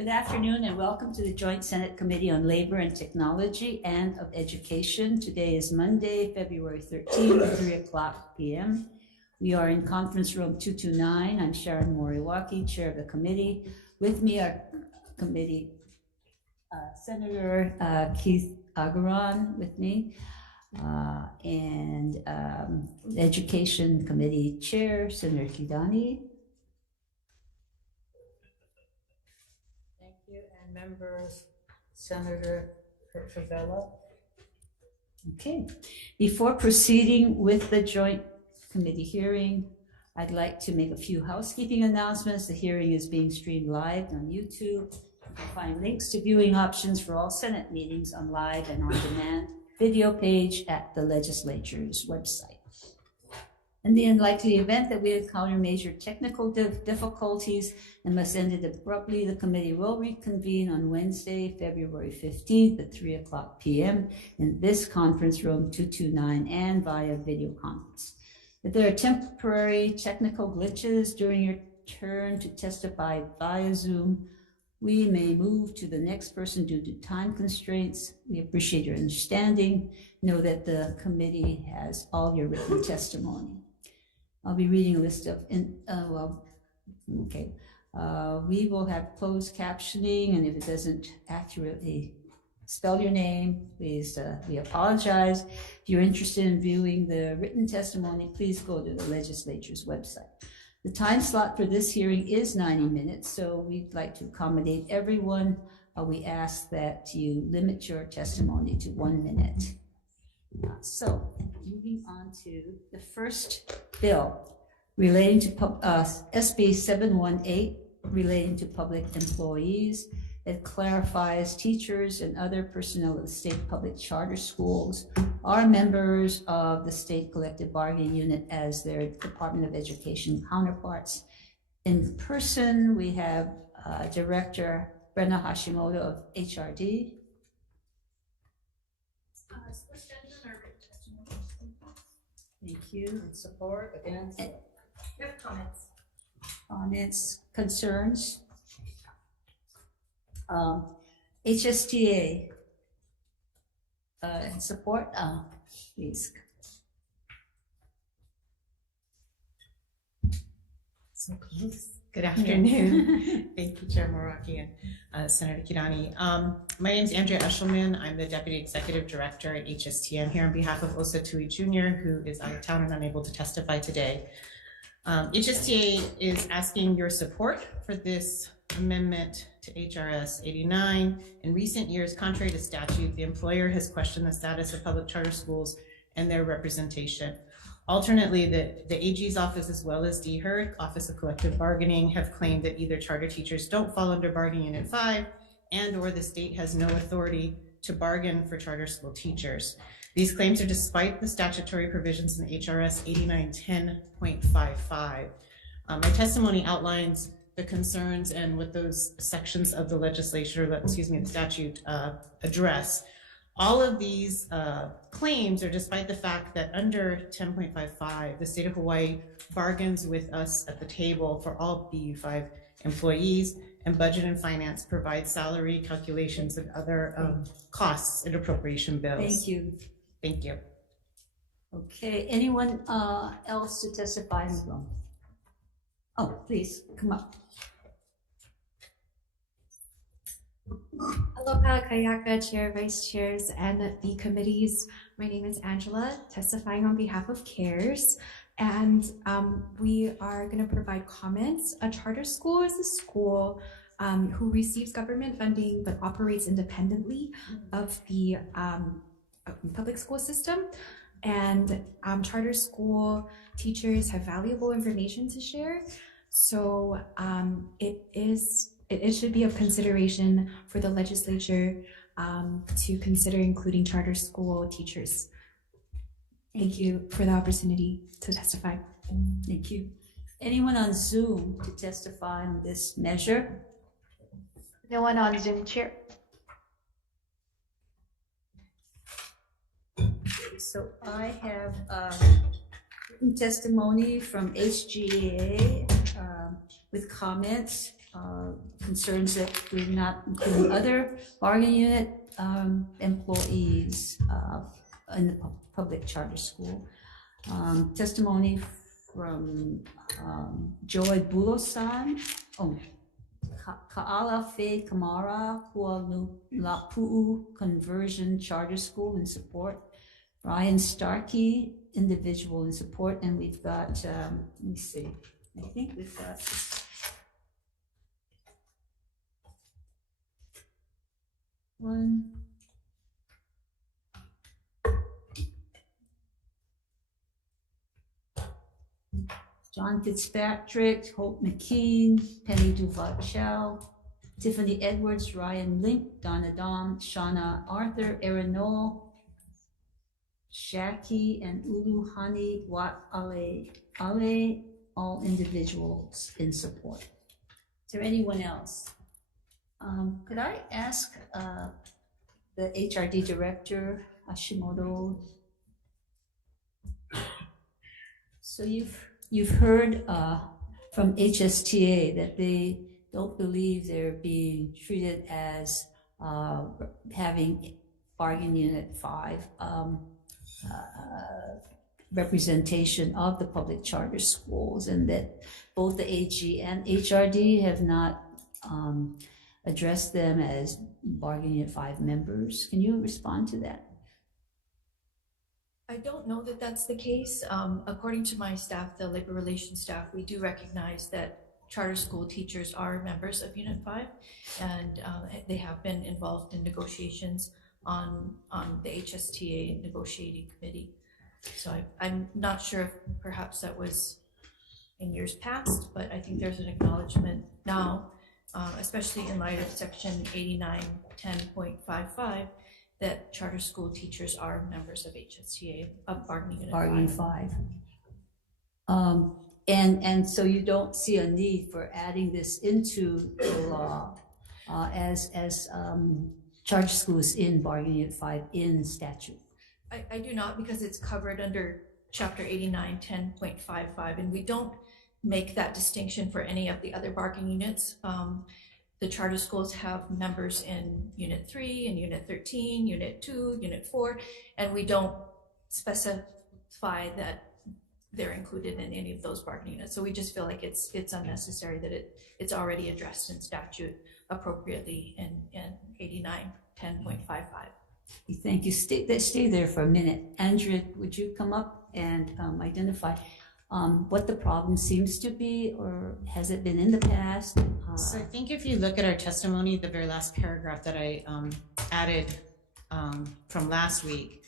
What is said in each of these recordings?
Good afternoon and welcome to the Joint Senate Committee on Labor and Technology and of Education. Today is Monday, February 13th, 3 o'clock p.m. We are in conference room 229. I'm Sharon Moriwaki, chair of the committee. With me are committee Senator Keith Agaran with me, and the Education Committee Chair, Senator Kidani. Thank you. And members, Senator Favela. Okay. Before proceeding with the joint committee hearing, I'd like to make a few housekeeping announcements. The hearing is being streamed live on YouTube. You can find links to viewing options for all Senate meetings on live and on-demand video page at the legislature's website. In the unlikely event that we encounter major technical difficulties and must end it abruptly, the committee will reconvene on Wednesday, February 15th at 3 o'clock p.m. in this conference room 229 and via video conference. If there are temporary technical glitches during your turn to testify via Zoom, we may move to the next person due to time constraints. We appreciate your understanding. Know that the committee has all your written testimony. I'll be reading a list of, we will have closed captioning, and if it doesn't accurately spell your name, please, we apologize. If you're interested in viewing the written testimony, please go to the legislature's website. The time slot for this hearing is 90 minutes, so we'd like to accommodate everyone. We ask that you limit your testimony to 1 minute. So moving on to the first bill relating to SB 718 relating to public employees. It clarifies teachers and other personnel of the state public charter schools are members of the state collective bargaining unit as their Department of Education counterparts. In person, we have Director Brenna Hashimoto of HRD. Thank you. And support against. We have comments. Comments, concerns. HSTA support, please. So close. Good afternoon. Thank you, Chair Moraki and Senator Kidani. My name is Andrea Eshelman. I'm the Deputy Executive Director at HSTA. I'm here on behalf of Osa Tui Jr., who is out of town and unable to testify today. HSTA is asking your support for this amendment to HRS 89. In recent years, contrary to statute, the employer has questioned the status of public charter schools and their representation. Alternately, the AG's office, as well as DEFER, Office of Collective Bargaining, have claimed that either charter teachers don't fall under Bargaining Unit 5 and or the state has no authority to bargain for charter school teachers. These claims are despite the statutory provisions in HRS 8910.55. My testimony outlines the concerns and what those sections of the legislature, the statute address. All of these claims are despite the fact that under 10.55, the state of Hawaii bargains with us at the table for all BU5 employees, and Budget and Finance provides salary calculations and other costs and appropriation bills. Thank you. Thank you. Okay, anyone else to testify in the room? Oh, please, come up. Aloha, Kayaka, Chair, Vice Chairs, and the committees. My name is Angela, testifying on behalf of CARES, and we are going to provide comments. A charter school is a school who receives government funding but operates independently of the public school system, and charter school teachers have valuable information to share, so it should be of consideration for the legislature to consider including charter school teachers. Thank you for the opportunity to testify. Thank you. Anyone on Zoom to testify on this measure? No one on Zoom, Chair. So I have written testimony from HGA with comments concerns that we're not including other bargaining unit employees in the public charter school. Testimony from Joy Bulosan, Ka'ala Fe Kamara, Huanu'u Conversion Charter School in support. Brian Starkey, individual in support, and we've got, let me see, I think we've got one. John Fitzpatrick, Hope McKean, Penny Duval-Chow, Tiffany Edwards, Ryan Link, Donna Dom, Shauna Arthur, Erin Noel, Shaki, and Uluhani Wat Ale, all individuals in support. Is there anyone else? Could I ask the HRD director, Hashimoto? So you've heard from HSTA that they don't believe they're being treated as having bargaining unit 5 representation of the public charter schools, and that both the AG and HRD have not addressed them as bargaining unit 5 members. Can you respond to that? I don't know that that's the case. According to my staff, the labor relations staff, we do recognize that charter school teachers are members of Unit 5, and they have been involved in negotiations on the HSTA negotiating committee. So I'm not sure if perhaps that was in years past, but I think there's an acknowledgement now, especially in light of section 8910.55, that charter school teachers are members of HSTA, of bargaining unit 5. And so you don't see a need for adding this into the law as charter schools in bargaining unit 5 in statute? I do not, because it's covered under chapter 8910.55, and we don't make that distinction for any of the other bargaining units. The charter schools have members in Unit 3 and Unit 13, Unit 2, Unit 4, and we don't specify that they're included in any of those bargaining units. So we just feel like it's unnecessary, that it's already addressed in statute appropriately in 8910.55. Thank you. Stay there for a minute. Andrea, would you come up and identify what the problem seems to be, or has it been in the past? So I think if you look at our testimony, the very last paragraph that I added from last week.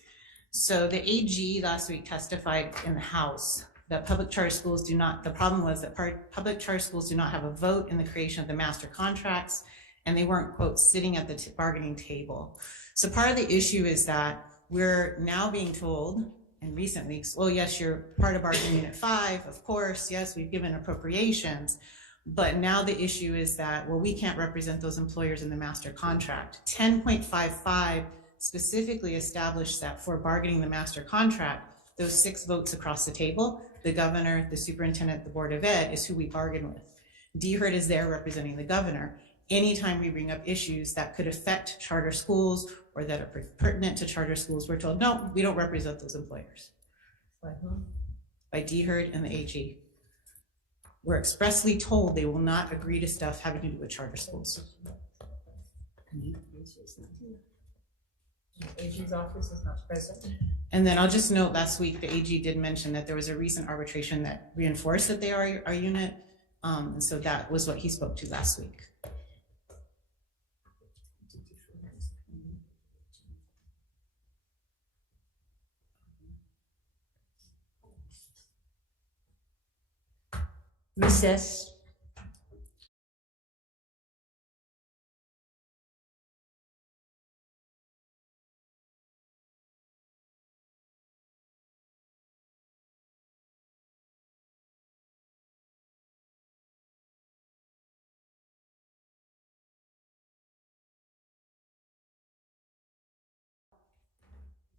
So the AG last week testified in the House that public charter schools do not, the problem was that public charter schools do not have a vote in the creation of the master contracts, and they weren't, quote, sitting at the bargaining table. So part of the issue is that we're now being told in recent weeks, well, yes, you're part of bargaining unit 5, of course, yes, we've given appropriations, but now the issue is that, well, we can't represent those employers in the master contract. 10.55 specifically established that for bargaining the master contract, those 6 votes across the table, the governor, the superintendent, the board of ed, is who we bargain with. DHERD is there representing the governor. Anytime we bring up issues that could affect charter schools or that are pertinent to charter schools, we're told, no, we don't represent those employers. By whom? By DHERD and the AG. We're expressly told they will not agree to stuff having to do with charter schools. The AG's office is not present. And then I'll just note, last week, the AG did mention that there was a recent arbitration that reinforced that they are our unit. And so that was what he spoke to last week. Recess.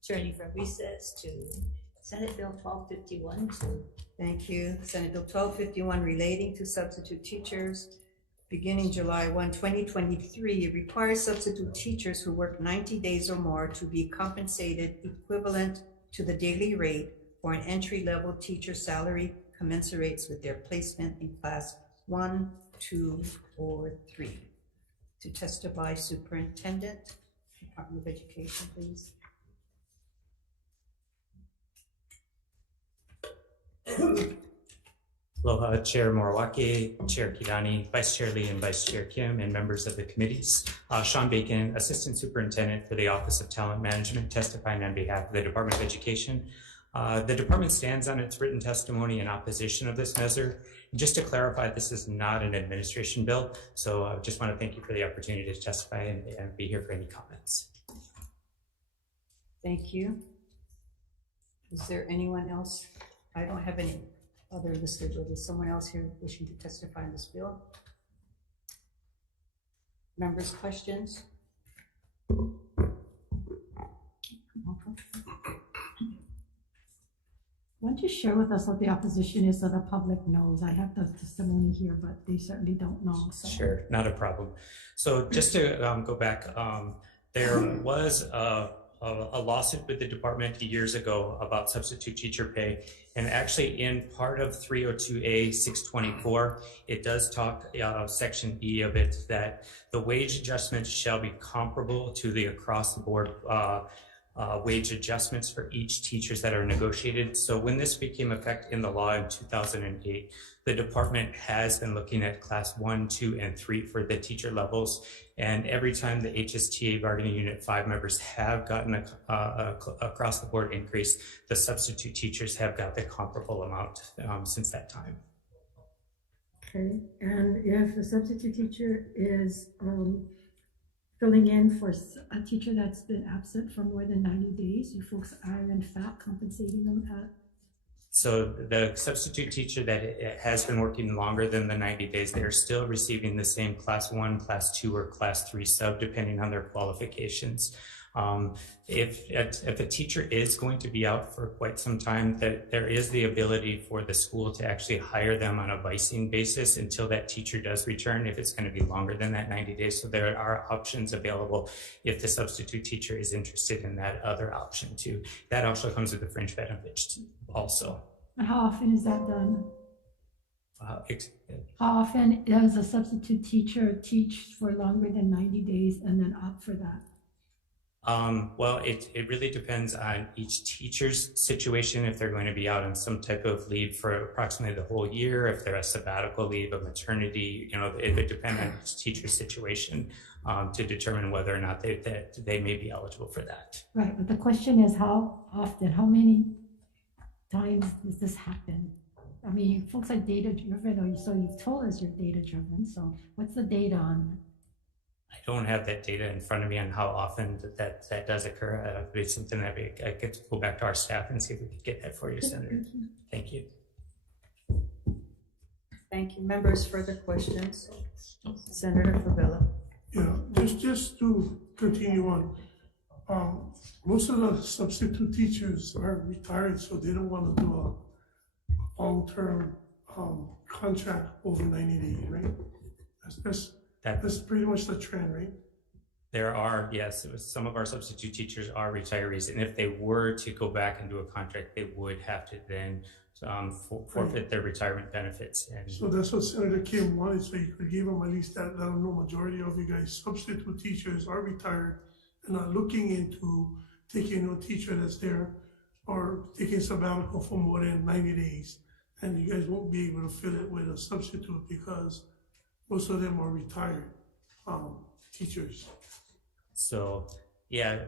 Turning from recess to Senate Bill 1251. Thank you. Senate Bill 1251 relating to substitute teachers. beginning July 1, 2023, it requires substitute teachers who work 90 days or more to be compensated equivalent to the daily rate for an entry-level teacher salary commensurates with their placement in class 1, 2, or 3. To testify, Superintendent, Department of Education, please. Aloha, Chair Morawake, Chair Kirani, Vice Chair Lee, and Vice Chair Kim, and members of the committees. Sean Bacon, Assistant Superintendent for the Office of Talent Management, testifying on behalf of the Department of Education. The department stands on its written testimony in opposition of this measure. Just to clarify, this is not an administration bill, so I just want to thank you for the opportunity to testify and be here for any comments. Thank you. Is there anyone else? I don't have any other listed, but is someone else here wishing to testify on this bill? Members, questions? Why don't you share with us what the opposition is so the public knows? I have the testimony here, but they certainly don't know. So. Sure, not a problem. So just to go back, there was a lawsuit with the department years ago about substitute teacher pay. And actually in part of 302A 624, it does talk, section E of it, that the wage adjustments shall be comparable to the across the board wage adjustments for each teachers that are negotiated. So when this became effective in the law in 2008, the department has been looking at class 1, 2, and 3 for the teacher levels. And every time the HSTA bargaining unit 5 members have gotten a across the board increase, the substitute teachers have got the comparable amount since that time. Okay, and if a substitute teacher is filling in for a teacher that's been absent for more than 90 days, you folks are in fact compensating them at? So the substitute teacher that has been working longer than the 90 days, they're still receiving the same class 1, class 2, or class 3 sub, depending on their qualifications. If a teacher is going to be out for quite some time, that there is the ability for the school to actually hire them on a vicing basis until that teacher does return, if it's going to be longer than that 90 days. So there are options available if the substitute teacher is interested in that other option too. That also comes with the fringe benefits also. And how often is that done? How often does a substitute teacher teach for longer than 90 days and then opt for that? Well, it really depends on each teacher's situation. If they're going to be out on some type of leave for approximately the whole year, if they're a sabbatical leave, a maternity, it would depend on each teacher's situation to determine whether or not they may be eligible for that. Right, but the question is how often, how many times does this happen? I mean, folks are data driven, so you've told us you're data driven. So what's the data on? I don't have that data in front of me on how often that does occur. It's something that I could go back to our staff and see if we could get that for you, Senator. Thank you. Thank you. Members, further questions? Senator Favela. Yeah, just to continue on. Most of the substitute teachers are retired, so they don't want to do a long-term contract over 90 days, right? That's pretty much the trend, right? There are, yes, some of our substitute teachers are retirees, and if they were to go back and do a contract, they would have to then forfeit their retirement benefits. And so that's what Senator Kim wanted, so you could give them at least that. I don't know, majority of you guys, substitute teachers are retired and are looking into taking a teacher that's there or taking sabbatical for more than 90 days, and you guys won't be able to fill it with a substitute because most of them are retired teachers. So, yeah,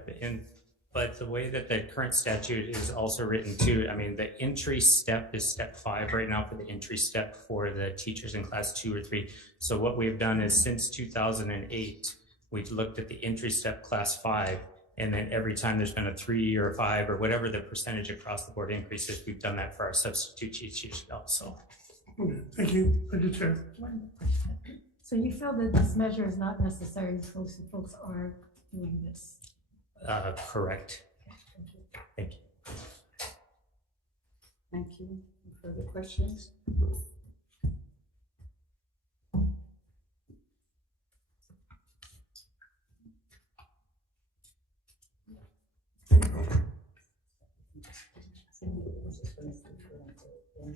but the way that the current statute is also written too, I mean, the entry step is step 5 right now for the entry step for the teachers in class 2 or 3. So what we've done is since 2008, we've looked at the entry step class 5, and then every time there's been a 3 or 5 or whatever the percentage across the board increases, we've done that for our substitute teachers also. Okay, thank you, Chair. So you feel that this measure is not necessary because folks are doing this? Correct. Thank you. Thank you. Further questions? Okay,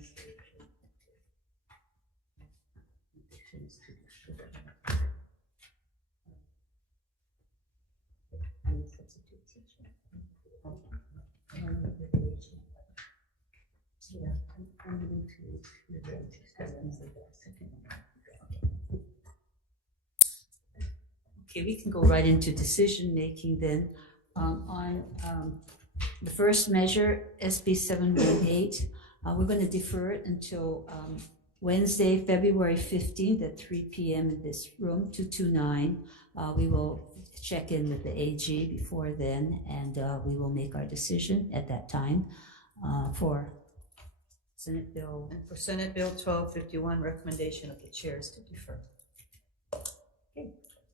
we can go right into decision making then. On the first measure, SB 718, we're going to defer it until Wednesday, February 15th at 3 p.m. in this room, 229. We will check in with the AG before then, and we will make our decision at that time for Senate Bill. And for Senate Bill 1251, recommendation of the chair is to defer.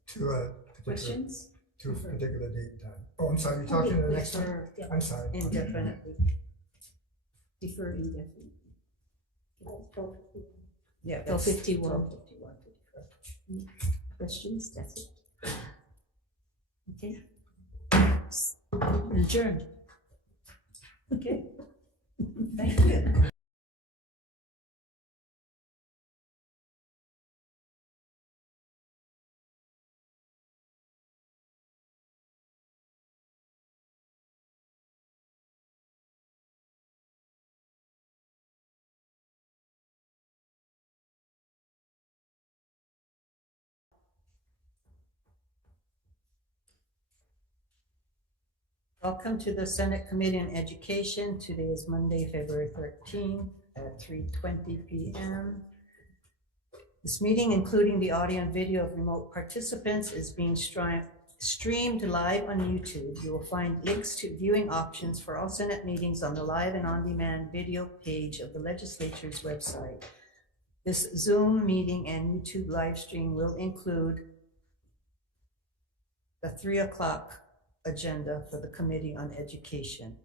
To a Questions? to a particular date and time. Oh, I'm sorry, you're talking to the next one? Defer, yeah, I'm sorry. Indefinitely. defer indefinitely. Yeah. 1251. 1251. Questions? That's it. Okay. Adjourned. Okay. Thank you. Welcome to the Senate Committee on Education. Today is Monday, February 13th at 3:20 p.m. This meeting, including the audio and video of remote participants, is being streamed live on YouTube. You will find links to viewing options for all Senate meetings on the live and on-demand video page of the legislature's website. This Zoom meeting and YouTube live stream will include the 3 o'clock agenda for the Committee on Education.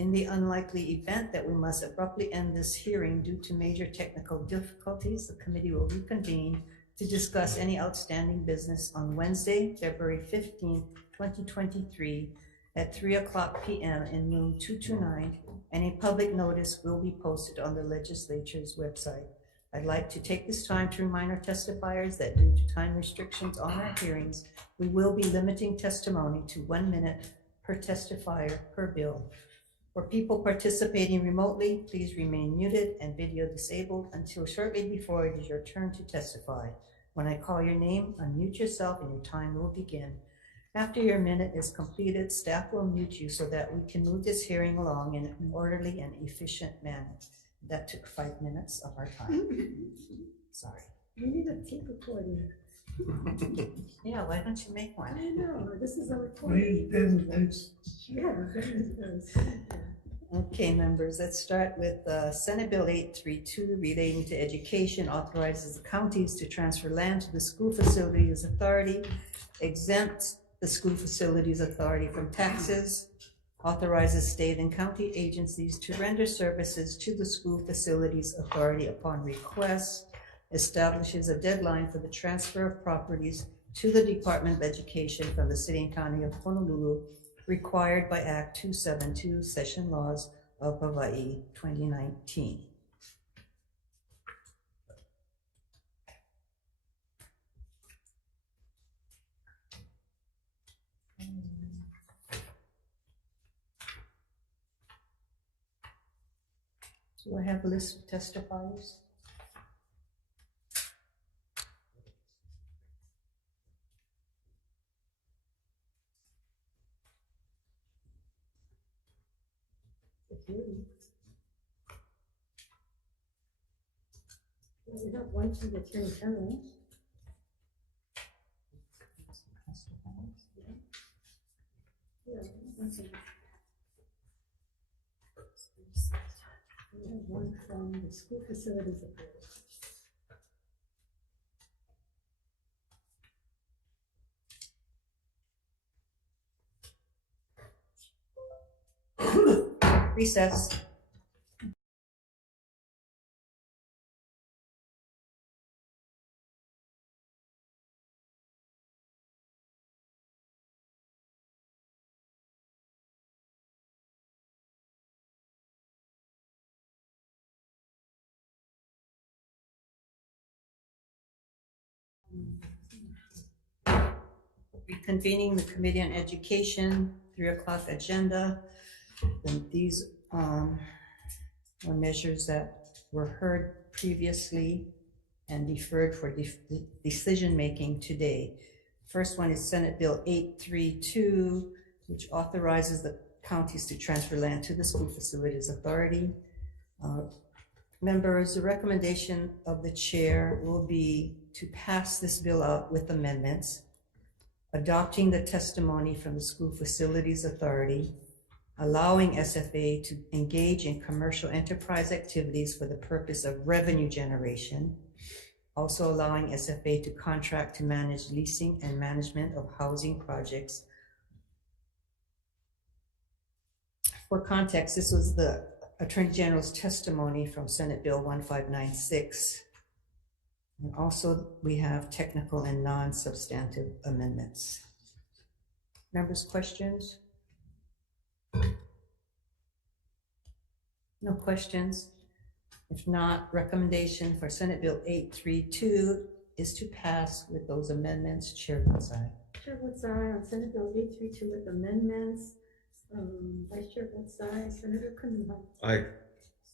In the unlikely event that we must abruptly end this hearing due to major technical difficulties, the committee will reconvene to discuss any outstanding business on Wednesday, February 15, 2023 at 3 o'clock p.m. in room 229, and a public notice will be posted on the legislature's website. I'd like to take this time to remind our testifiers that due to time restrictions on our hearings, we will be limiting testimony to 1 minute per testifier per bill. For people participating remotely, please remain muted and video disabled until shortly before it is your turn to testify. When I call your name, unmute yourself and your time will begin. After your minute is completed, staff will mute you so that we can move this hearing along in an orderly and efficient manner. That took 5 minutes of our time. Sorry. We need a tape recording. Yeah, why don't you make one? I know, this is a We recording. use pens, lights. Yeah, very nice. Okay, members, let's start with Senate Bill 832 relating to education, authorizes the counties to transfer land to the School Facilities Authority, exempts the School Facilities Authority from taxes, authorizes state and county agencies to render services to the School Facilities Authority upon request, establishes a deadline for the transfer of properties to the Department of Education from the City and County of Honolulu, required by Act 272, Session Laws of Hawai'i, 2019. Do I have a list of testifiers? We have one from the Attorney General. Yeah, that's it. We have one from the School Facilities Authority. Recess. Reconvening the Committee on Education, 3 o'clock agenda. And these are measures that were heard previously and deferred for decision-making today. First one is Senate Bill 832, which authorizes the counties to transfer land to the School Facilities Authority. Members, the recommendation of the chair will be to pass this bill out with amendments, adopting the testimony from the School Facilities Authority, allowing SFA to engage in commercial enterprise activities for the purpose of revenue generation, also allowing SFA to contract to manage leasing and management of housing projects. For context, this was the Attorney General's testimony from Senate Bill 1596. And also we have technical and non-substantive amendments. Members, questions? No questions? If not, recommendation for Senate Bill 832 is to pass with those amendments. Chair votes aye. Chair votes aye on Senate Bill 832 with amendments. Vice Chair votes aye. Senator Kanuha. Aye.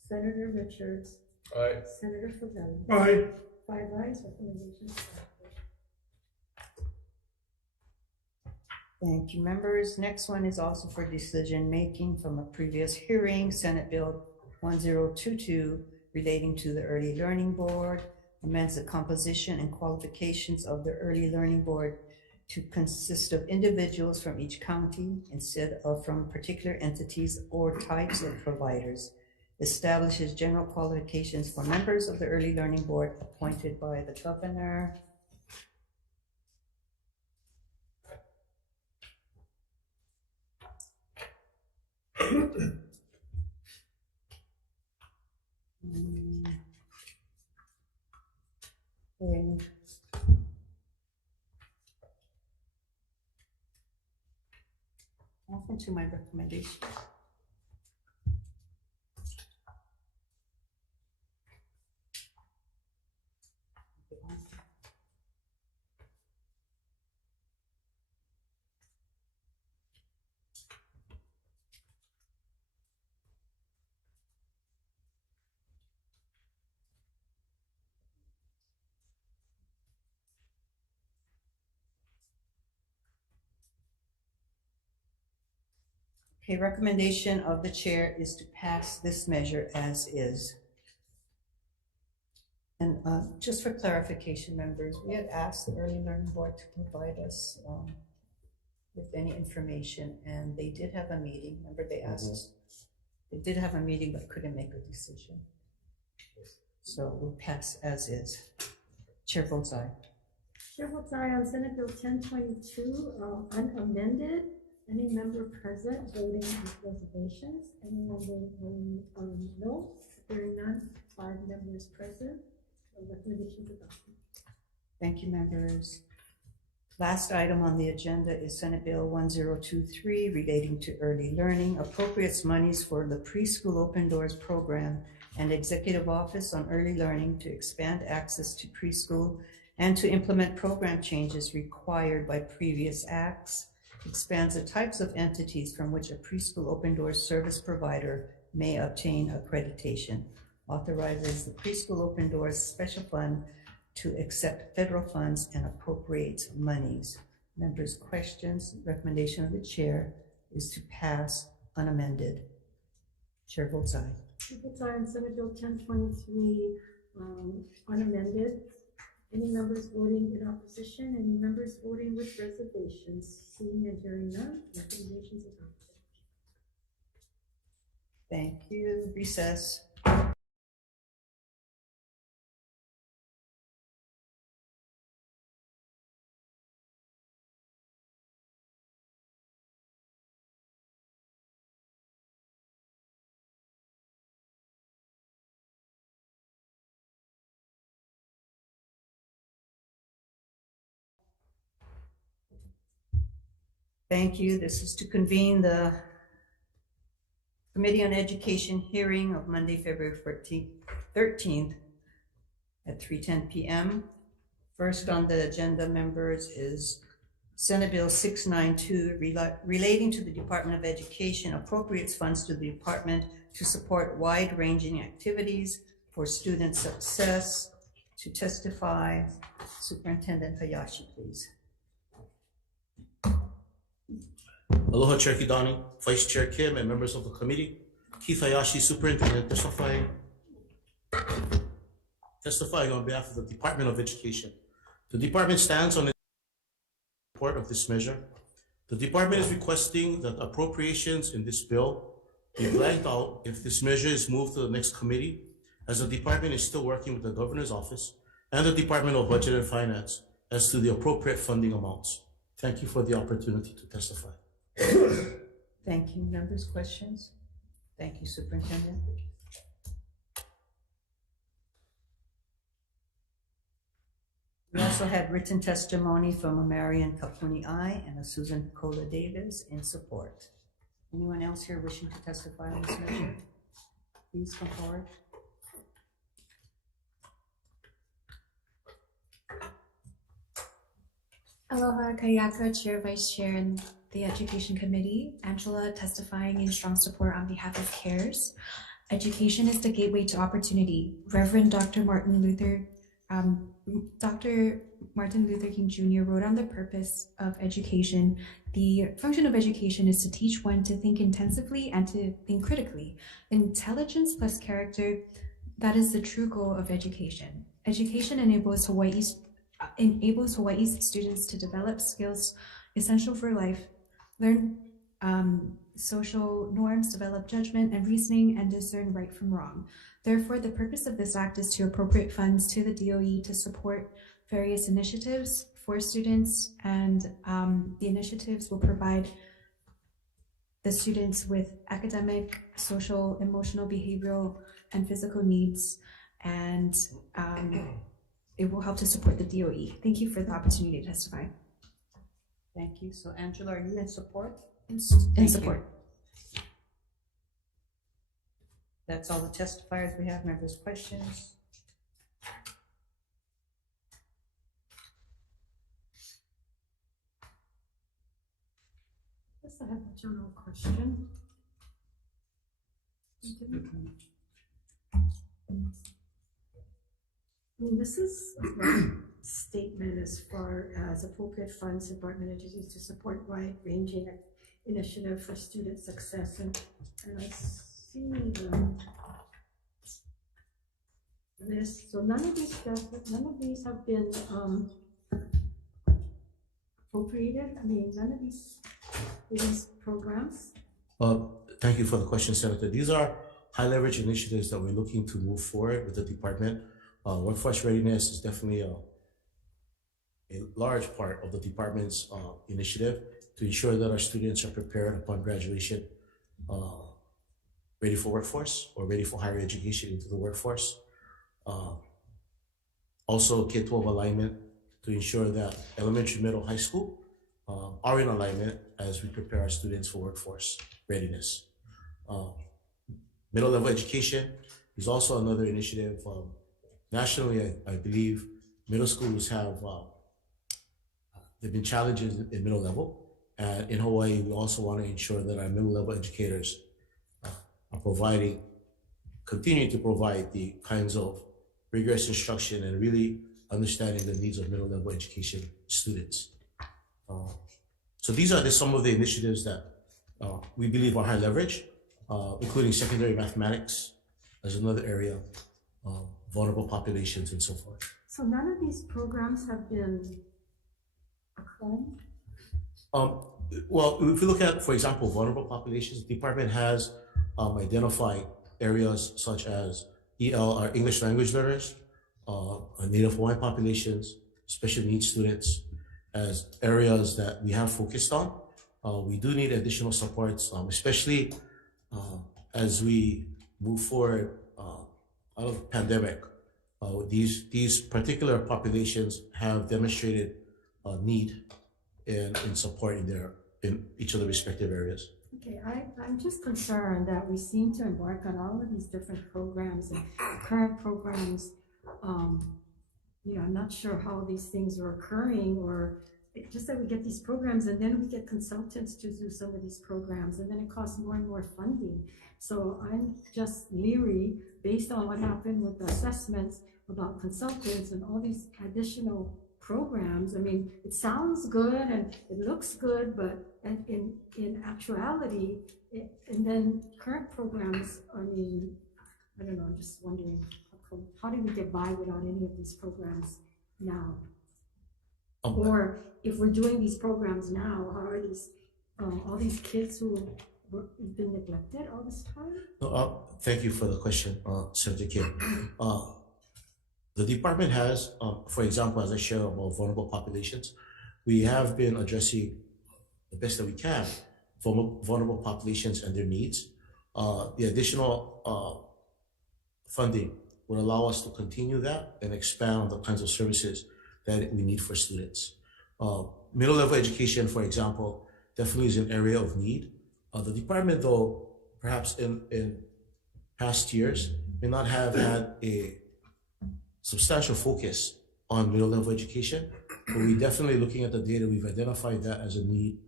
Senator Richards. Aye. Senator Favelli. Aye. 5 ayes, recommendation adopted. Thank you, members. Next one is also for decision-making from a previous hearing, Senate Bill 1022, relating to the Early Learning Board, amends the composition and qualifications of the Early Learning Board to consist of individuals from each county instead of from particular entities or types of providers, establishes general qualifications for members of the Early Learning Board appointed by the governor. Okay. Off into my recommendation. Okay, recommendation of the chair is to pass this measure as is. And just for clarification, members, we had asked the Early Learning Board to provide us with any information, and they did have a meeting. Remember, they asked us. They did have a meeting, but couldn't make a decision. So we'll pass as is. Chair votes aye. Chair votes aye on Senate Bill 1022, unamended. Any member present voting with reservations? Any member voting no? Hearing none, 5 members present. Recommendations adopted. Thank you, members. Last item on the agenda is Senate Bill 1023 relating to early learning, appropriates monies for the Preschool Open Doors program and Executive Office on Early Learning to expand access to preschool and to implement program changes required by previous acts, expands the types of entities from which a preschool open doors service provider may obtain accreditation, authorizes the Preschool Open Doors Special Fund to accept federal funds and appropriates monies. Members' questions? Recommendation of the chair is to pass unamended. Chair votes aye. Chair votes aye on Senate Bill 1023, unamended. Any members voting in opposition? Any members voting with reservations? Seeing and hearing none, recommendations adopted. Thank you. Recess. Thank you. This is to convene the Committee on Education hearing of Monday, February 13th at 3:10 p.m. First on the agenda, members, is Senate Bill 692 relating to the Department of Education appropriates funds to the department to support wide-ranging activities for student success. To testify, Superintendent Hayashi, please. Aloha, Chair Kidani, Vice Chair Kim, and members of the committee. Keith Hayashi, Superintendent, testifying on behalf of the Department of Education. The department stands on its support of this measure. The department is requesting that appropriations in this bill be blanked out if this measure is moved to the next committee, as the department is still working with the Governor's Office and the Department of Budget and Finance as to the appropriate funding amounts. Thank you for the opportunity to testify. Thank you. Members, questions? Thank you, Superintendent. We also had written testimony from a Marian Kapuni I and a Susan Cola Davis in support. Anyone else here wishing to testify on this measure? Please come forward. Aloha, Kayaka, Chair, Vice Chair, and the Education Committee. Angela testifying in strong support on behalf of CARES. Education is the gateway to opportunity. Reverend Dr. Martin Luther King Jr. wrote on the purpose of education. The function of education is to teach one to think intensively and to think critically. Intelligence plus character, that is the true goal of education. Education enables Hawaii's students to develop skills essential for life, learn social norms, develop judgment and reasoning, and discern right from wrong. Therefore, the purpose of this act is to appropriate funds to the DOE to support various initiatives for students, and the initiatives will provide the students with academic, social, emotional, behavioral, and physical needs, and it will help to support the DOE. Thank you for the opportunity to testify. Thank you. So Angela, are you in support? In support. You. That's all the testifiers we have. Members, questions? Yes, I have a general question. I mean, this is a statement as far as appropriate funds, Department of Education to support wide-ranging initiative for student success, and I see this. So none of these have been appropriated. I mean, none of these programs. Thank you for the question, Senator. These are high leverage initiatives that we're looking to move forward with the department. Workforce readiness is definitely a large part of the department's initiative to ensure that our students are prepared upon graduation, ready for workforce or ready for higher education into the workforce. Also K-12 alignment to ensure that elementary, middle, high school are in alignment as we prepare our students for workforce readiness. Middle level education is also another initiative. Nationally, I believe middle schools have, there have been challenges in middle level. And in Hawaii, we also want to ensure that our middle level educators are continuing to provide the kinds of rigorous instruction and really understanding the needs of middle level education students. So these are some of the initiatives that we believe are high leverage, including secondary mathematics as another area, vulnerable populations and so forth. So none of these programs have been acclaimed? Well, if you look at, for example, vulnerable populations, the department has identified areas such as EL, our English language learners, Native Hawaiian populations, special needs students, as areas that we have focused on. We do need additional supports, especially as we move forward out of the pandemic. These particular populations have demonstrated need in support in each of the respective areas. Okay, I'm just concerned that we seem to embark on all of these different programs and current programs I'm not sure how these things are occurring, or just that we get these programs and then we get consultants to do some of these programs, and then it costs more and more funding. So I'm just leery based on what happened with the assessments about consultants and all these additional programs. I mean, it sounds good and it looks good, but in actuality, and then current programs, I mean, I don't know, I'm just wondering, how do we get by without any of these programs now? Or if we're doing these programs now, how are these, all these kids who have been neglected all this time? Thank you for the question, Senator Kim. The department has, for example, as I share about vulnerable populations, we have been addressing the best that we can vulnerable populations and their needs. The additional funding would allow us to continue that and expand on the kinds of services that we need for students. Middle level education, for example, definitely is an area of need. The department, though, perhaps in past years, may not have had a substantial focus on middle level education, but we're definitely looking at the data. We've identified that as a need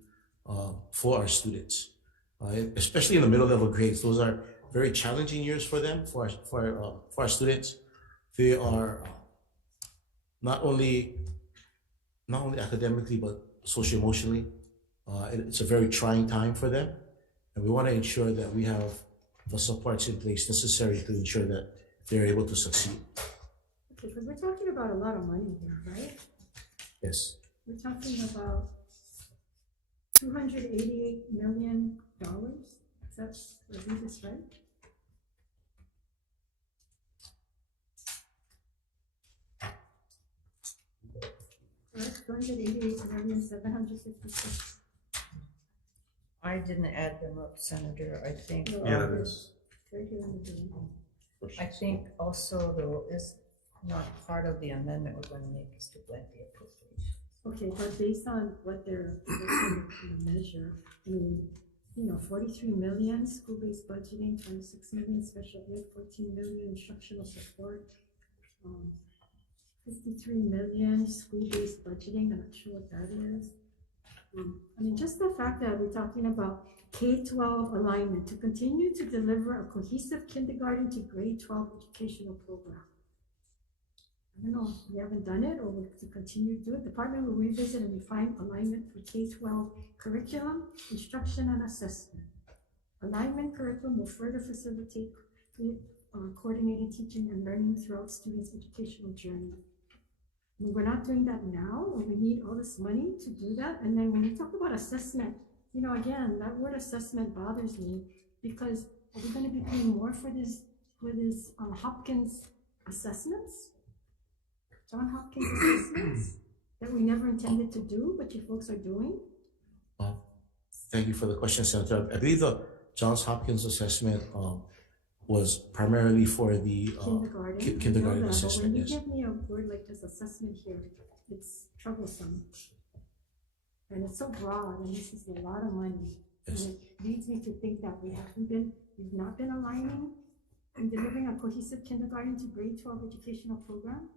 for our students, especially in the middle level grades. Those are very challenging years for them, for our students. They are not only academically, but socio-emotionally. It's a very trying time for them, and we want to ensure that we have the supports in place necessary to ensure that they're able to succeed. Okay, because we're talking about a lot of money here, right? Yes. We're talking about $288 million. Is that, I think that's right? Right, 288,756. I didn't add them up, Senator. I think. No, Yeah, there's right here in the beginning. I think also though is not part of the amendment we're going to make is to blend the appropriation. Okay, but based on what they're going to measure, I mean, 43 million school-based budgeting, 26 million special ed, 14 million instructional support, 53 million school-based budgeting. I'm not sure what that is. I mean, just the fact that we're talking about K-12 alignment to continue to deliver a cohesive kindergarten to grade 12 educational program. I don't know, we haven't done it, or to continue to do it. The department will revisit and refine alignment for K-12 curriculum, instruction, and assessment. Alignment curriculum will further facilitate coordinated teaching and learning throughout students' educational journey. I mean, we're not doing that now, and we need all this money to do that. And then when you talk about assessment, again, that word assessment bothers me, because are we going to be paying more for this Hopkins assessments? John Hopkins assessments that we never intended to do, but you folks are doing? Thank you for the question, Senator. I believe the Johns Hopkins assessment was primarily for the kindergarten assessment. But when you give me a word like this, assessment here, it's troublesome. And it's so broad, and this is a lot of money. Yes. And it leads me to think that we've not been aligning and delivering a cohesive kindergarten to grade 12 educational program.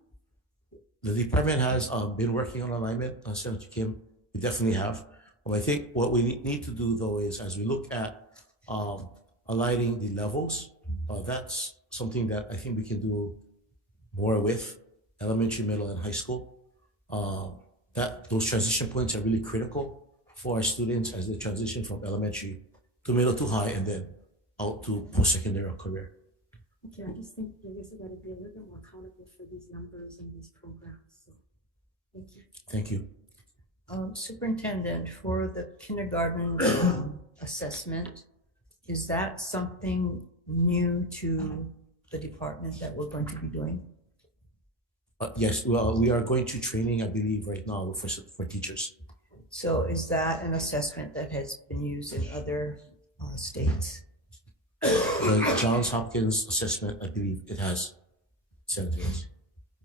The department has been working on alignment, Senator Kim. We definitely have. I think what we need to do, though, is as we look at aligning the levels, that's something that I think we can do more with elementary, middle, and high school. Those transition points are really critical for our students as they transition from elementary to middle to high, and then out to post-secondary or career. Okay, I just think you guys have got to be a little bit more accountable for these numbers and these programs. So, thank you. Thank you. Superintendent, for the kindergarten assessment, is that something new to the department that we're going to be doing? Yes, well, we are going to training, I believe, right now for teachers. So is that an assessment that has been used in other states? The Johns Hopkins assessment, I believe it has centers.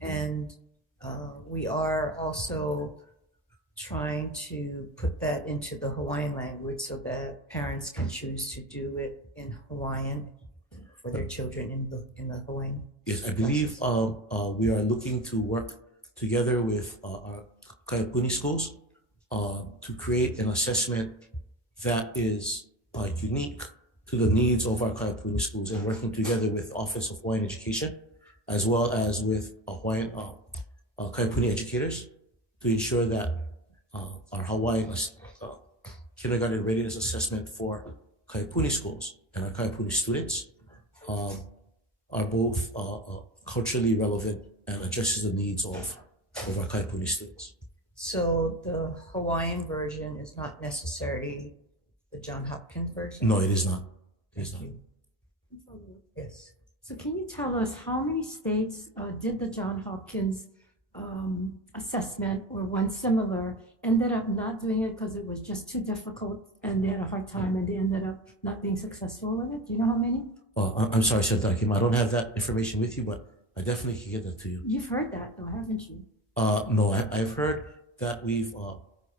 And we are also trying to put that into the Hawaiian language so that parents can choose to do it in Hawaiian for their children in the Hawaiian. Yes, I believe we are looking to work together with our Kaipuni schools to create an assessment that is unique to the needs of our Kaipuni schools, and working together with Office of Hawaiian Education as well as with Hawaiian Kaipuni educators to ensure that our Hawaiian kindergarten readiness assessment for Kaipuni schools and our Kaipuni students are both culturally relevant and addresses the needs of our Kaipuni students. So the Hawaiian version is not necessarily the Johns Hopkins version? No, it is not. It is not. Yes. So can you tell us how many states did the Johns Hopkins assessment or one similar, ended up not doing it because it was just too difficult and they had a hard time and they ended up not being successful with it? Do you know how many? I'm sorry, Senator Hakim, I don't have that information with you, but I definitely can get that to you. You've heard that though, haven't you? No, I've heard that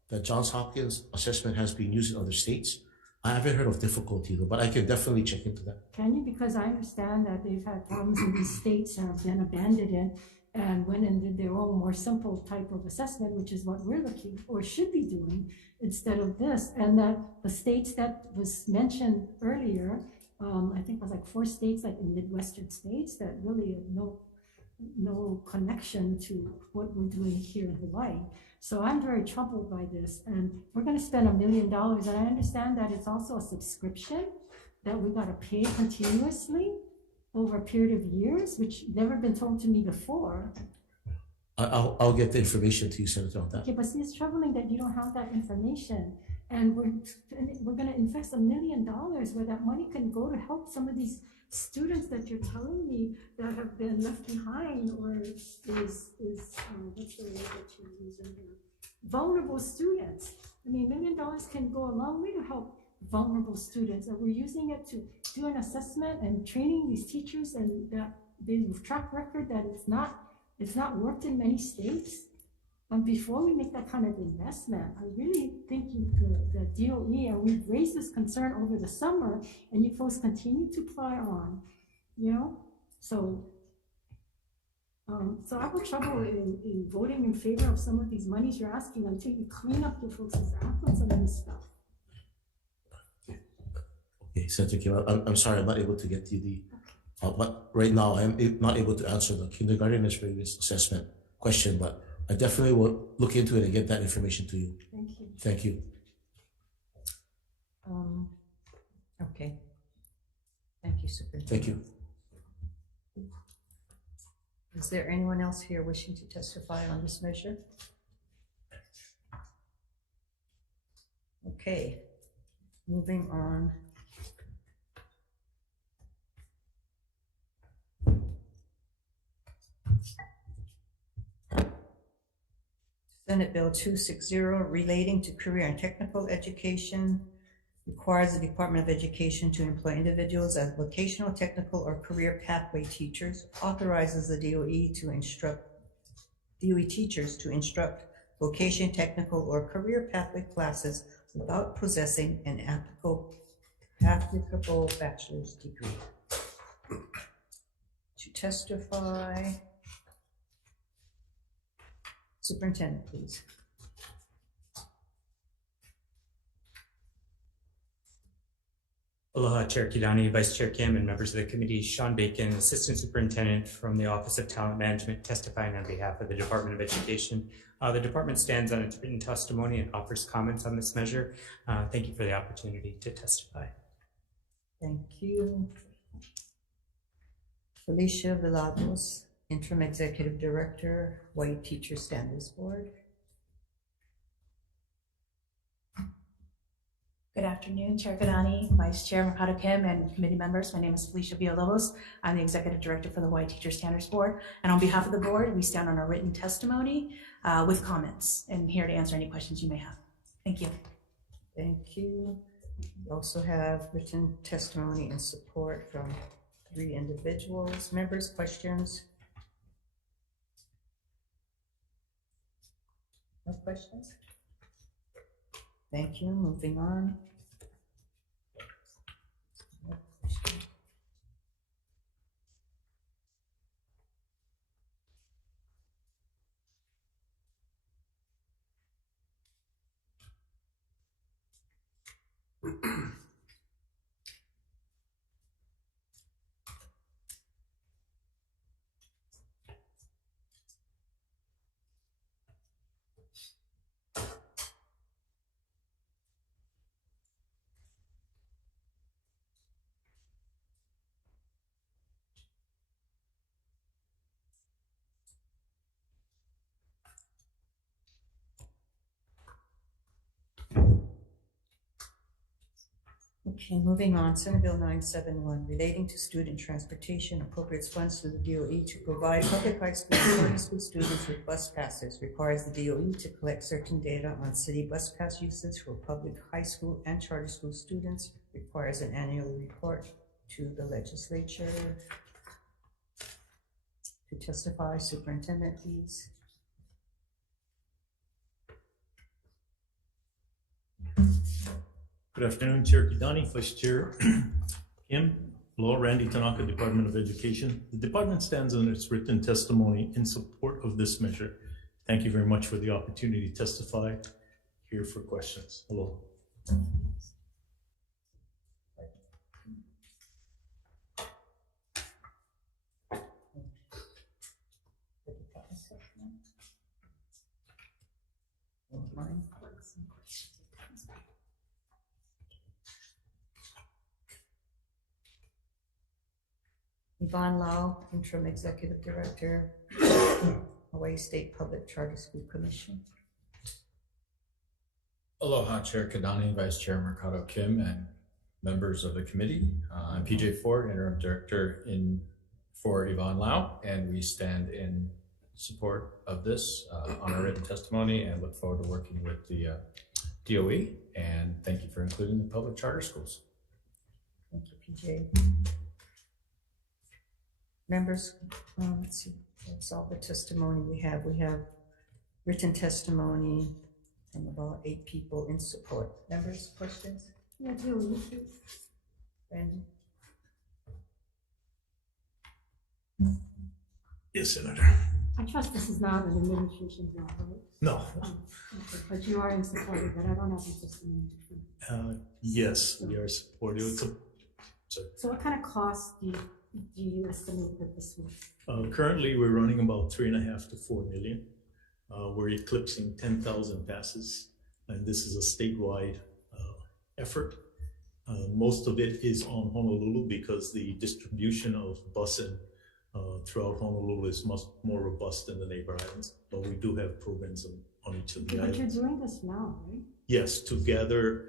that Johns Hopkins assessment has been used in other states. I haven't heard of difficulty though, but I can definitely check into that. Can you? Because I understand that they've had problems in these states and have then abandoned it and went and did their own more simple type of assessment, which is what we're looking or should be doing instead of this. And that the states that was mentioned earlier, I think it was like 4 states, like in Midwestern states, that really have no connection to what we're doing here in Hawaii. So I'm very troubled by this, and we're going to spend $1 million, and I understand that it's also a subscription that we got to pay continuously over a period of years, which never been told to me before. I'll get the information to you, Senator, on that. Okay, but see, it's troubling that you don't have that information, and we're going to invest $1 million where that money can go to help some of these students that you're telling me that have been left behind, or what's the word that you're using here? Vulnerable students. I mean, $1 million can go a long way to help vulnerable students, and we're using it to do an assessment and training these teachers, and that they have track record that it's not worked in many states. But before we make that kind of investment, I really think the DOE, and we've raised this concern over the summer, and you folks continue to ply on, you know? So I have trouble in voting in favor of some of these monies you're asking until you clean up your folks' act on some of this stuff. Okay, Senator Kim, I'm sorry, I'm not able to get you but right now I'm not able to answer the kindergarten readiness assessment question, but I definitely will look into it and get that information to you. Thank you. Thank you. Okay. Thank you, Superintendent. Thank you. Is there anyone else here wishing to testify on this measure? Okay, moving on. Senate Bill 260 relating to career and technical education requires the Department of Education to employ individuals as vocational, technical, or career pathway teachers, authorizes the DOE teachers to instruct vocation, technical, or career pathway classes without possessing an applicable bachelor's degree. To testify, Superintendent, please. Aloha, Chair Kidani, Vice Chair Kim, and members of the committee. Sean Bacon, Assistant Superintendent from the Office of Talent Management, testifying on behalf of the Department of Education. The department stands on its written testimony and offers comments on this measure. Thank you for the opportunity to testify. Thank you. Felicia Villalobos, Interim Executive Director, Hawaii Teacher Standards Board. Good afternoon, Chair Kadani, Vice Chair Mikado Kim, and committee members. My name is Felicia Villalobos. I'm the Executive Director for the Hawaii Teacher Standards Board. And on behalf of the board, we stand on our written testimony with comments and here to answer any questions you may have. Thank you. Thank you. We also have written testimony and support from 3 individuals. Members, questions? No questions? Thank you. Moving on. Okay, moving on, Senate Bill 971, relating to student transportation, appropriates funds to the DOE to provide public high school and charter school students with bus passes, requires the DOE to collect certain data on city bus pass usage for public high school and charter school students, requires an annual report to the legislature. To testify, superintendent, please. Good afternoon, Chair Kidani, Vice Chair Kim, Law, Randy Tanaka, Department of Education. The department stands on its written testimony in support of this measure. Thank you very much for the opportunity to testify. Here for questions. Hello. Yvonne Lau, Interim Executive Director, Hawaii State Public Charter School Commission. Aloha, Chair Kidani, Vice Chair Mercado Kim, and members of the committee. I'm PJ Ford, Interim Director for Yvonne Lau, and we stand in support of this on our written testimony and look forward to working with the DOE. And thank you for including the public charter schools. Thank you, PJ. Members, let's see, that's all the testimony we have. We have written testimony from about 8 people in support. Members, questions? Yeah, Julie. Randy? Yes, Senator. I trust this is not an administration bill, right? No. Okay, but you are in support of it. I don't have the testimony. Yes, we are supportive. So what kind of cost do you estimate that this will? Currently, we're running about 3.5 to 4 million. We're eclipsing 10,000 passes, and this is a statewide effort. Most of it is on Honolulu because the distribution of busing throughout Honolulu is much more robust than the neighbor islands, but we do have programs on each of the islands. But you're doing this now, right? Yes, to gather,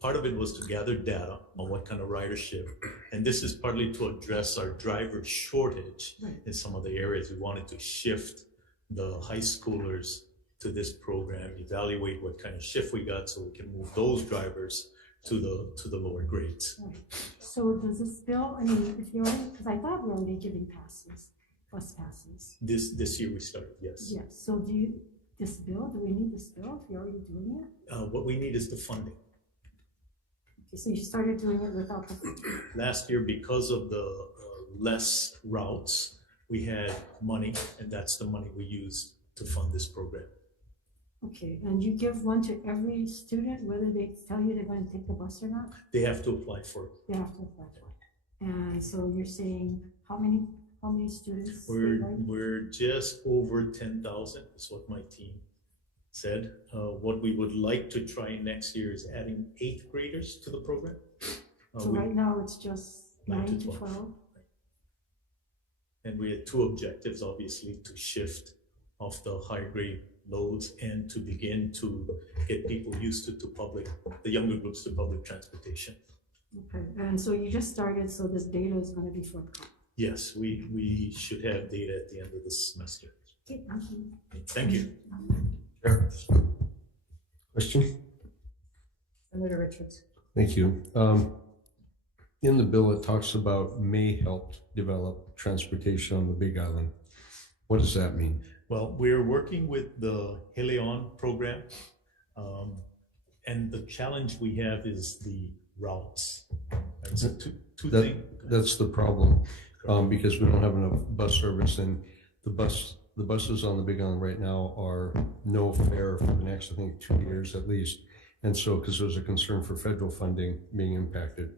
part of it was to gather data on what kind of ridership, and this is partly to address our driver shortage in some of the areas. We wanted to shift the high schoolers to this program, evaluate what kind of shift we got so we can move those drivers to the lower grades. Right. So does this bill, I mean, if you're, because I thought we were already giving passes, bus passes. This year we started, yes. Yes, so do we need this bill if you're already doing it? What we need is the funding. Okay, so you started doing it without the funding. Last year, because of the less routes, we had money, and that's the money we use to fund this program. Okay, and you give one to every student, whether they tell you they're going to take the bus or not? They have to apply for it. They have to apply for it. And so you're saying, how many students? We're just over 10,000, is what my team said. What we would like to try next year is adding 8th graders to the program. So right now it's just 9 to 12? And we had 2 objectives, obviously, to shift off the higher grade loads and to begin to get people used to the younger groups to public transportation. Okay, and so you just started, so this data is going to be forthcoming? Yes, we should have data at the end of this semester. Okay, thank you. Thank you. Sure. Question? Senator Richards. Thank you. In the bill, it talks about may help develop transportation on the Big Island. What does that mean? Well, we're working with the Helion program, and the challenge we have is the routes. And so two things. That's the problem, because we don't have enough bus service, and the buses on the Big Island right now are no fare for the next, I think, 2 years at least. And so, because there's a concern for federal funding being impacted.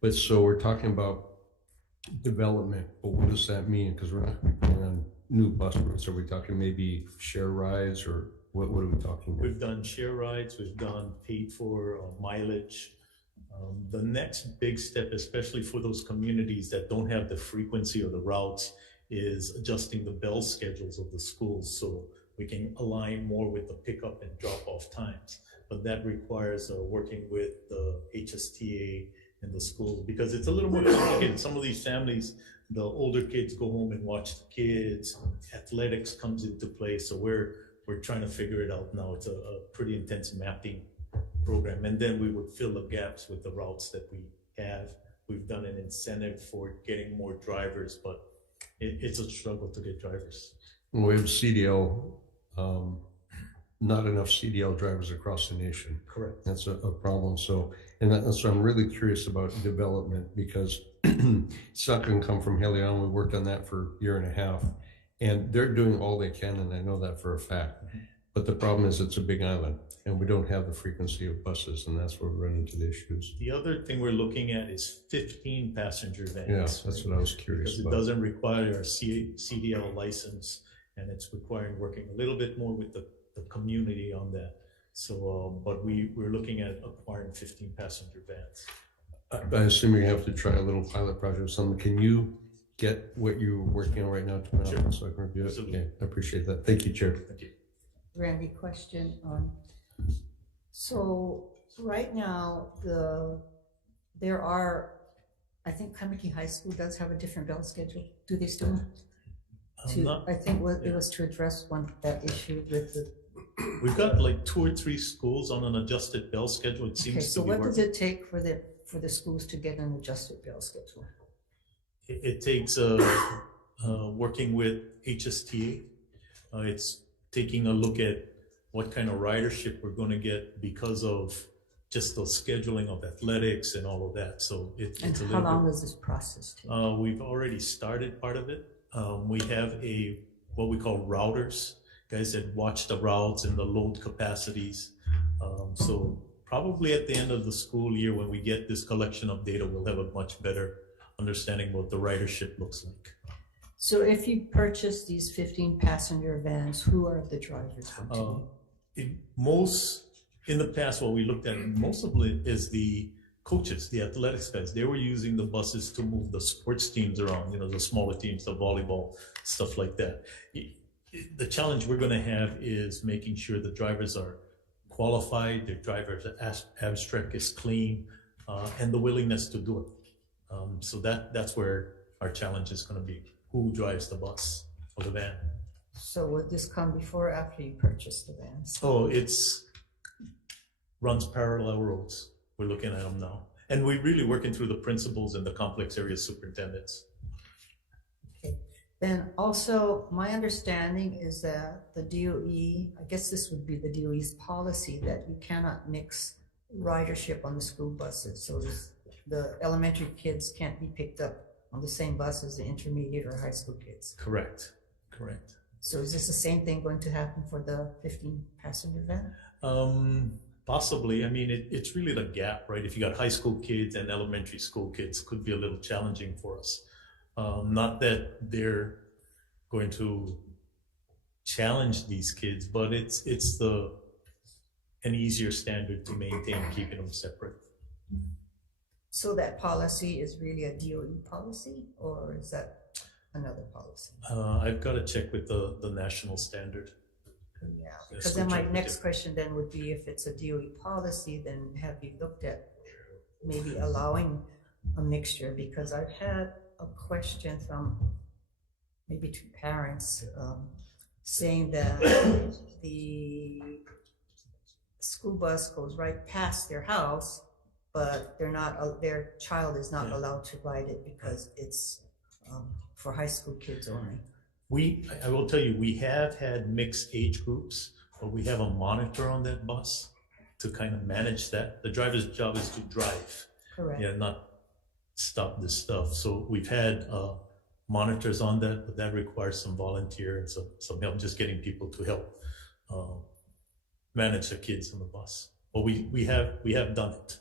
But so we're talking about development, but what does that mean? Because we're not putting on new bus routes. Are we talking maybe share rides, or what are we talking about? We've done share rides, we've done paid for mileage. The next big step, especially for those communities that don't have the frequency or the routes, is adjusting the bell schedules of the schools so we can align more with the pickup and drop off times. but that requires working with the HSTA and the schools, because it's a little more complicated. Some of these families, the older kids go home and watch the kids, athletics comes into play, so we're trying to figure it out now. It's a pretty intense mapping program, and then we would fill the gaps with the routes that we have. We've done an incentive for getting more drivers, but it's a struggle to get drivers. We have CDL, not enough CDL drivers across the nation. Correct. That's a problem. So, and that's why I'm really curious about development, because it's not going to come from Haley Island. We worked on that for a year and a half, and they're doing all they can, and I know that for a fact. But the problem is it's a big island, and we don't have the frequency of buses, and that's where we run into the issues. The other thing we're looking at is 15 passenger vans. Yeah, that's what I was curious because about. it doesn't require a CDL license, and it's requiring working a little bit more with the community on that. So, but we're looking at acquiring 15 passenger vans. I assume you have to try a little pilot project or something. Can you get what you're working on right now to my office so I can review it? Absolutely. Okay, I appreciate that. Thank you, Chair. Thank you. Randy, question. So right now, there are, I think Kamiki High School does have a different bell schedule. Do they still? I think it was to address that issue with the. We've got like 2 or 3 schools on an adjusted bell schedule. It seems so to be what working. does it take for the schools to get an adjusted bell schedule? It takes working with HSTA. It's taking a look at what kind of ridership we're going to get because of just the scheduling of athletics and all of that. So it's a little. How long does this process take? We've already started part of it. We have what we call routers, guys that watch the routes and the load capacities. So probably at the end of the school year, when we get this collection of data, we'll have a much better understanding what the ridership looks like. So if you purchase these 15 passenger vans, who are the drivers going to be? In the past, what we looked at, most of it is the coaches, the athletics guys. They were using the buses to move the sports teams around, the smaller teams, the volleyball, stuff like that. The challenge we're going to have is making sure the drivers are qualified, their driver's abstract is clean, and the willingness to do it. So that's where our challenge is going to be. Who drives the bus or the van? So would this come before or after you purchase the vans? Oh, runs parallel roads. We're looking at them now. And we're really working through the principals and the complex area superintendents. Okay. Then also, my understanding is that the DOE, I guess this would be the DOE's policy, that you cannot mix ridership on the school buses. So the elementary kids can't be picked up on the same bus as the intermediate or high school kids. Correct. So is this the same thing going to happen for the 15 passenger van? Possibly. I mean, it's really the gap, right? If you got high school kids and elementary school kids, could be a little challenging for us. Not that they're going to challenge these kids, but it's an easier standard to maintain, keeping them separate. So that policy is really a DOE policy, or is that another policy? I've got to check with the national standard. Yeah, because then my next question then would be, if it's a DOE policy, then have you looked at maybe allowing a mixture? Because I've had a question from maybe 2 parents saying that the school bus goes right past their house, but their child is not allowed to ride it because it's for high school kids only. I will tell you, we have had mixed age groups, but we have a monitor on that bus to kind of manage that. The driver's job is to drive. Correct. Yeah, not stop this stuff. So we've had monitors on that, but that requires some volunteer and some help, just getting people to help manage the kids on the bus. But we have done it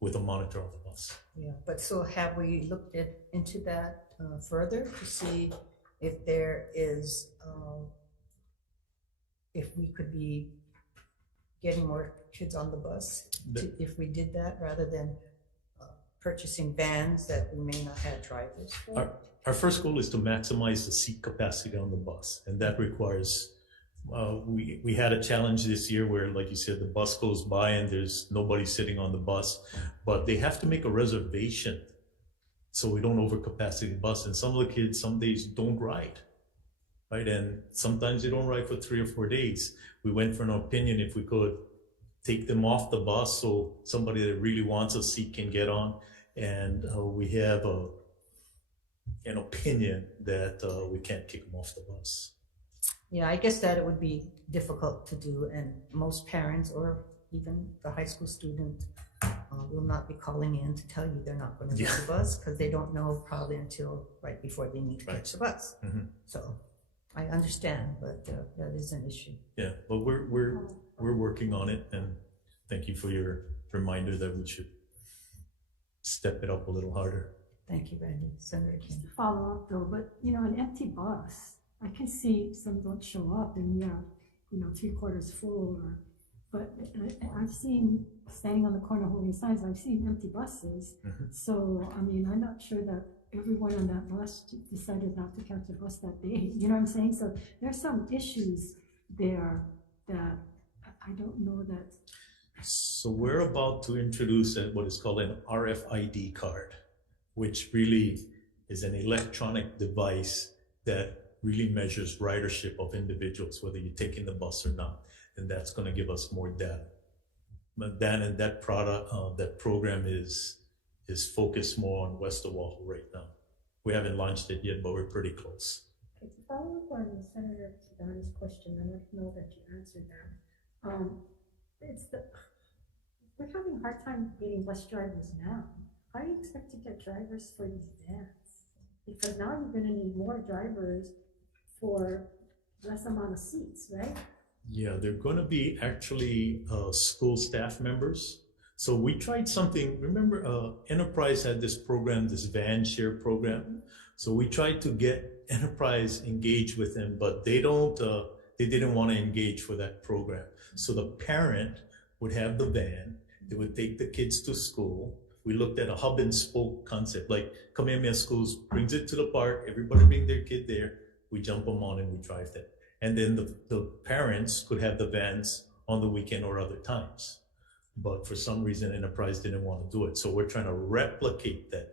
with a monitor on the bus. Yeah, but so have we looked into that further to see if there is, if we could be getting more kids on the bus, if we did that rather than purchasing vans that we may not have drivers for? Our first goal is to maximize the seat capacity on the bus, and that requires We had a challenge this year where, like you said, the bus goes by and there's nobody sitting on the bus, but they have to make a reservation so we don't overcapacity the bus. And some of the kids, some days don't ride, right? And sometimes they don't ride for 3 or 4 days. We went for an opinion if we could take them off the bus so somebody that really wants a seat can get on. And we have an opinion that we can't kick them off the bus. Yeah, I guess that it would be difficult to do, and most parents or even the high school student will not be calling in to tell you they're not going to get the bus because they don't know probably until right before they need to catch the bus. Mm-hmm. So I understand, but that is an issue. Yeah, but we're working on it, and thank you for your reminder that we should step it up a little harder. Thank you, Randy. Senator King. Follow up though, but an empty bus, I can see some don't show up and 3/4 full, but I've seen standing on the corner holding signs, I've seen empty buses. Mm-hmm. So, I mean, I'm not sure that everyone on that bus decided not to catch a bus that day. You know what I'm saying? So there's some issues there that I don't know that. So we're about to introduce what is called an RFID card, which really is an electronic device that really measures ridership of individuals, whether you're taking the bus or not. And that's going to give us more data. But that product, that program is focused more on West Oahu right now. We haven't launched it yet, but we're pretty close. Okay, to follow up on Senator Kidani's question, I don't know that you answered that. We're having a hard time getting bus drivers now. How do you expect to get drivers for these vans? Because now you're going to need more drivers for less amount of seats, right? Yeah, they're going to be actually school staff members. So we tried something. Remember, Enterprise had this program, this van share program. So we tried to get Enterprise engaged with them, but they didn't want to engage for that program. So the parent would have the van. They would take the kids to school. We looked at a hub and spoke concept, like Kamehameha Schools brings it to the park. Everybody bring their kid there. We jump them on and we drive them. And then the parents could have the vans on the weekend or other times. But for some reason, Enterprise didn't want to do it. So we're trying to replicate that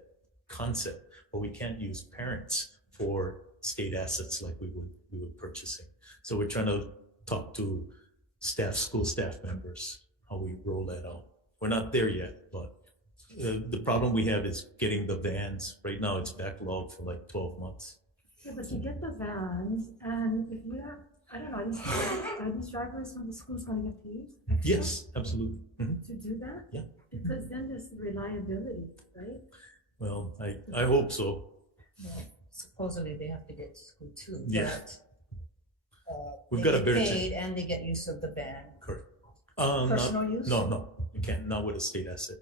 concept, but we can't use parents for state assets like we would purchasing. So we're trying to talk to school staff members, how we roll that out. We're not there yet, but the problem we have is getting the vans. Right now it's backlogged for like 12 months. Yeah, but you get the vans, and if you have, I don't know, are these drivers from the schools going to get paid extra? Yes, absolutely. Mm-hmm. To do that? Yeah. Because then there's reliability, right? Well, I hope so. Well, supposedly they have to get to school too. Yeah. But, We've they got a get better paid and they get use of the van. Correct. Personal use? No, you can't. Not with a state asset.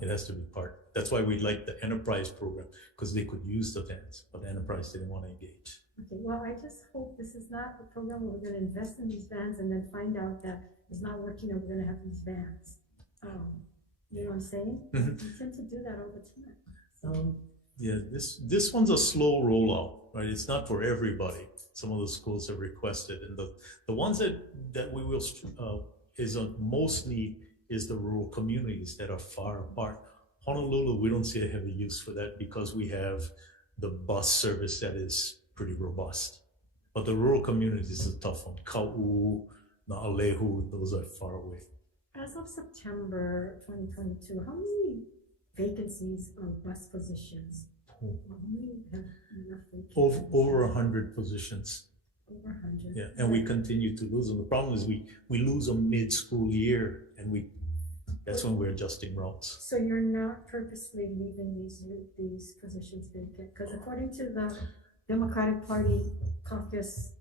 It has to be part. That's why we like the Enterprise program, because they could use the vans, but the Enterprise didn't want to engage. Okay, well, I just hope this is not a program where we're going to invest in these vans and then find out that it's not working and we're going to have these vans. You know what I'm saying? Mm-hmm. We tend to do that all the time. So. Yeah, this one's a slow rollout, right? It's not for everybody. Some of the schools have requested, and the ones that we will is on most need is the rural communities that are far apart. Honolulu, we don't see a heavy use for that because we have the bus service that is pretty robust. But the rural communities is a tough one. Ka'u, Na'alehu, those are far away. As of September 2022, how many vacancies of bus positions? How many have enough vacancies? Over 100 positions. Over 100. Yeah, and we continue to lose them. The problem is we lose them mid-school year, and that's when we're adjusting routes. So you're not purposely leaving these positions vacant? Because according to the Democratic Party caucus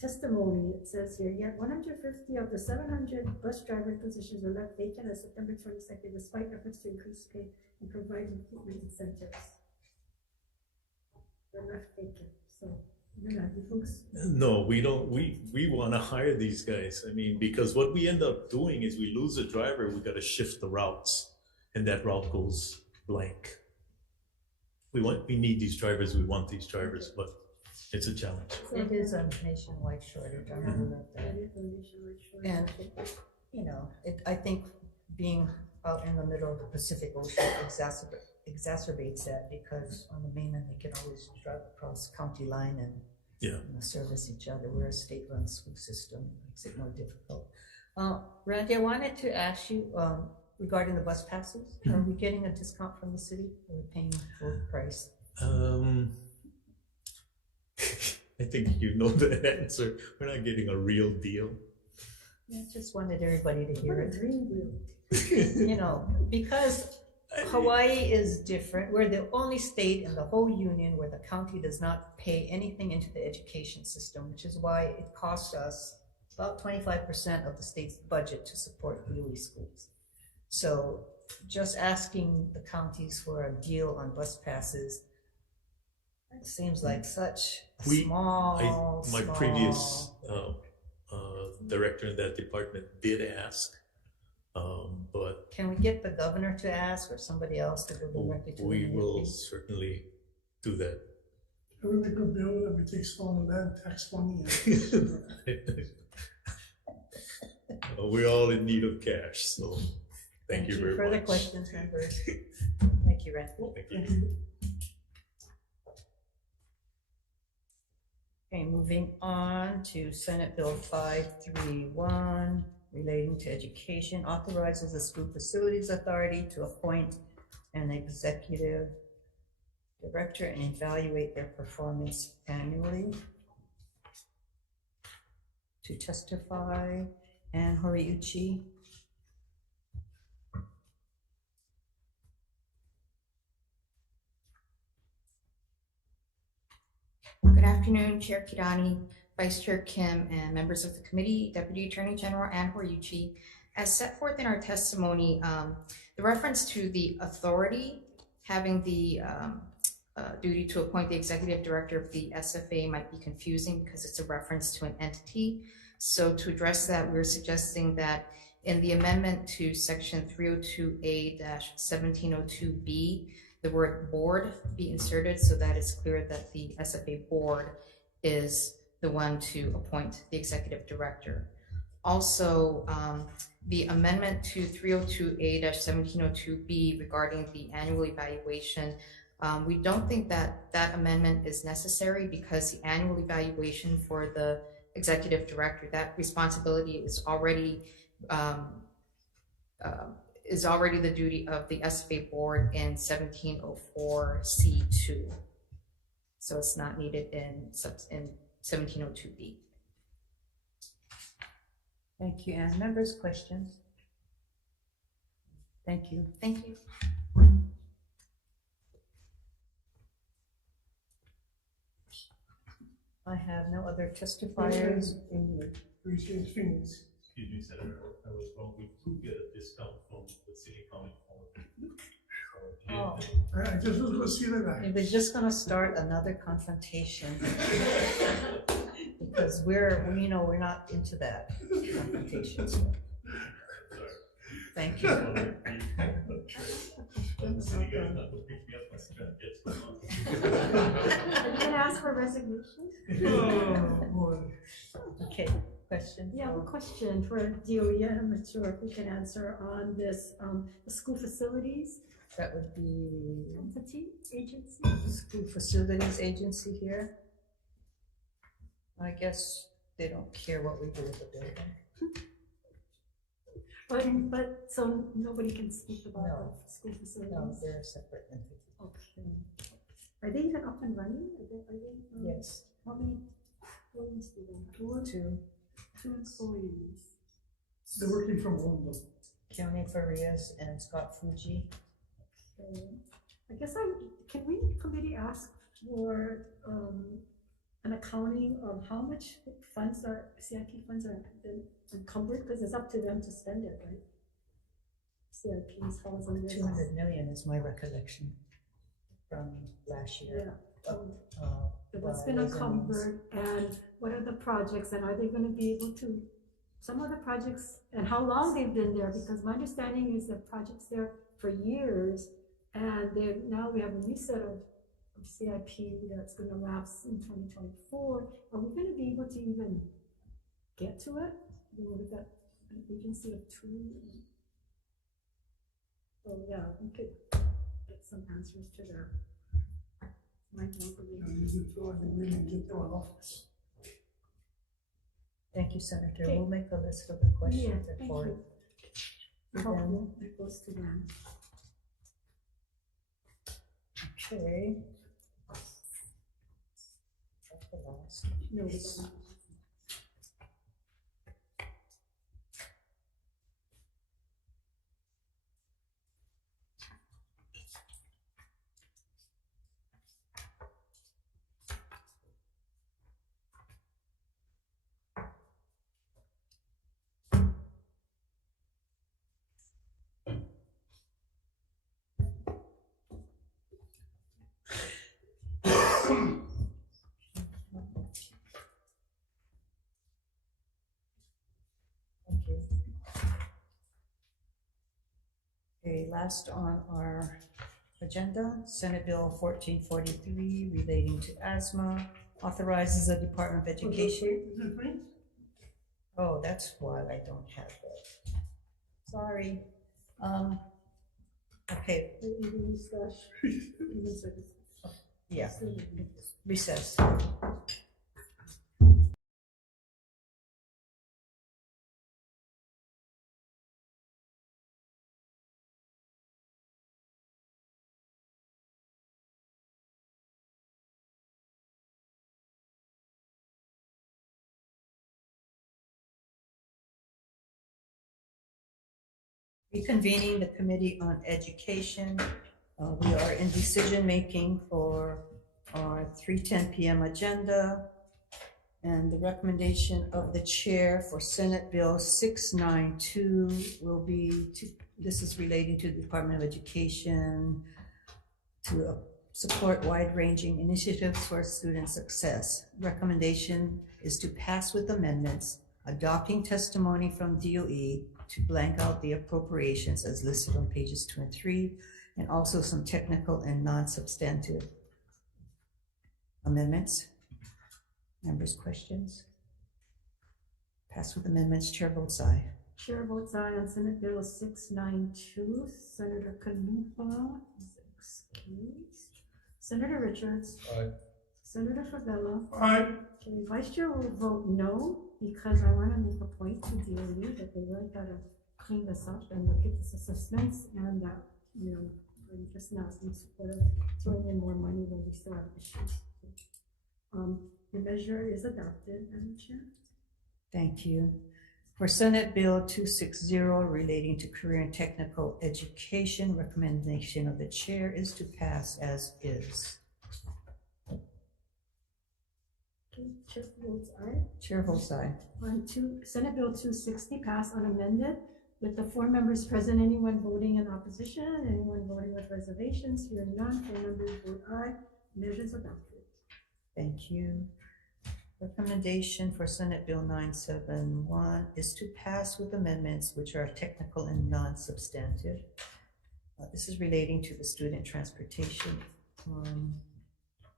testimony, it says here, yet 150 of the 700 bus driver positions were left vacant as September 22nd, despite efforts to increase pay and provide recruitment incentives. They're left vacant, so. No, we don't. We want to hire these guys. I mean, because what we end up doing is we lose a driver, we got to shift the routes, and that route goes blank. We need these drivers. We want these drivers, but it's a challenge. It is a nationwide shortage, I'm aware of that. And, you know, I think being out in the middle of the Pacific Ocean exacerbates that, because on the mainland, they can always drive across county line and you know, service each other. We're a state-run school system, makes it more difficult. Randy, I wanted to ask you regarding the bus passes. Are we getting a discount from the city, or are we paying full price? I think you know the answer. We're not getting a real deal. I just wanted everybody to hear it. You know, because Hawaii is different. We're the only state in the whole union where the county does not pay anything into the education system, which is why it costs us about 25% of the state's budget to support DOE schools. So just asking the counties for a deal on bus passes, it seems like such a small. My previous director in that department did ask, but can we get the governor to ask, or somebody else to go directly to? We will certainly do that. We make a bill and we take stolen land tax money. We're all in need of cash, so thank you very much. Further questions, members? Thank you, Randy. Thank you. Okay, moving on to Senate Bill 531, relating to education, authorizes the School Facilities Authority to appoint an executive director and evaluate their performance annually. To testify, Ann Horiuchi. Good afternoon, Chair Kirani, Vice Chair Kim, and members of the committee, Deputy Attorney General Ann Horiuchi. As set forth in our testimony, the reference to the authority having the duty to appoint the executive director of the SFA might be confusing because it's a reference to an entity. So to address that, we're suggesting that in the amendment to section 302A-1702B, the word board be inserted so that it's clear that the SFA board is the one to appoint the executive director. Also, the amendment to 302A-1702B regarding the annual evaluation, we don't think that that amendment is necessary because the annual evaluation for the executive director, that responsibility is already the duty of the SFA board in 1704C2. So it's not needed in 1702B. Thank you, Ann. Members, questions? Thank you. Thank you. I have no other testifiers. Excuse me, Senator, I was wrong. We do get a discount from the city county. Oh. I just was going to see that. It was just going to start another confrontation because we're not into that confrontation. So. Thank you. Are you gonna ask for resignation? Oh, boy. Okay, question? Yeah, a question for DOE. I'm not sure if we can answer on this, the school facilities. That would be Entity, agency? School Facilities Agency here. I guess they don't care what we do with the building. But so nobody can speak about the school facilities? No, they're a separate entity. Okay. Are they even up and running? Are they, Yes. How many employees do they have? Two employees. They're working from home though. Keone Farias and Scott Fuji. Okay. I guess can we committee ask for an accounting of how much funds are, CIP funds are encumbered, because it's up to them to spend it, right? CIP's falls under 200 million is my recollection from last year. Yeah. What's been encumbered, and what are the projects, and are they going to be able to, some of the projects, and how long they've been there? Because my understanding is that projects there for years, and now we have a new set of CIP that's gonna lapse in 2024. Are we gonna be able to even get to it? You know, we've got an agency of 2. Oh yeah, we could get some answers to that. Thank you, Senator. Okay. We'll make a list of the questions Yeah, and thank forward you. Hopefully it goes to them. Okay. That's the last. No, Thank you. Okay, last on our agenda, Senate Bill 1443 relating to asthma, authorizes the Department of Education. Oh, that's why I don't have that. Sorry. Okay. Yeah. Recess. Reconvening the Committee on Education. We are in decision-making for our 3:10 p.m. agenda. And the recommendation of the chair for Senate Bill 692 will be this is relating to the Department of Education to support wide-ranging initiatives for student success. Recommendation is to pass with amendments, adopting testimony from DOE to blank out the appropriations as listed on pages 2 and 3, and also some technical and non-substantive amendments. Members' questions? Pass with amendments. Chair votes aye. Chair votes aye on Senate Bill 692. Senator Kaluuya is excused. Senator Richards. Aye. Senator Favela. Aye. Okay, Vice Chair will vote no because I want to make a point to DOE that they really got to clean this up and look at this assessments and you know, we're just not instead of throwing in more money when we still have issues. The measure is adopted, Madam Chair. Thank you. For Senate Bill 260 relating to career and technical education, recommendation of the chair is to pass as is. Okay, Chair votes aye. Chair votes aye. On Senate Bill 260 passed unamended with the 4 members present, anyone voting in opposition, anyone voting with reservations, hearing none, 4 members vote aye. Measures adopted. Thank you. Recommendation for Senate Bill 971 is to pass with amendments which are technical and non-substantive. This is relating to the student transportation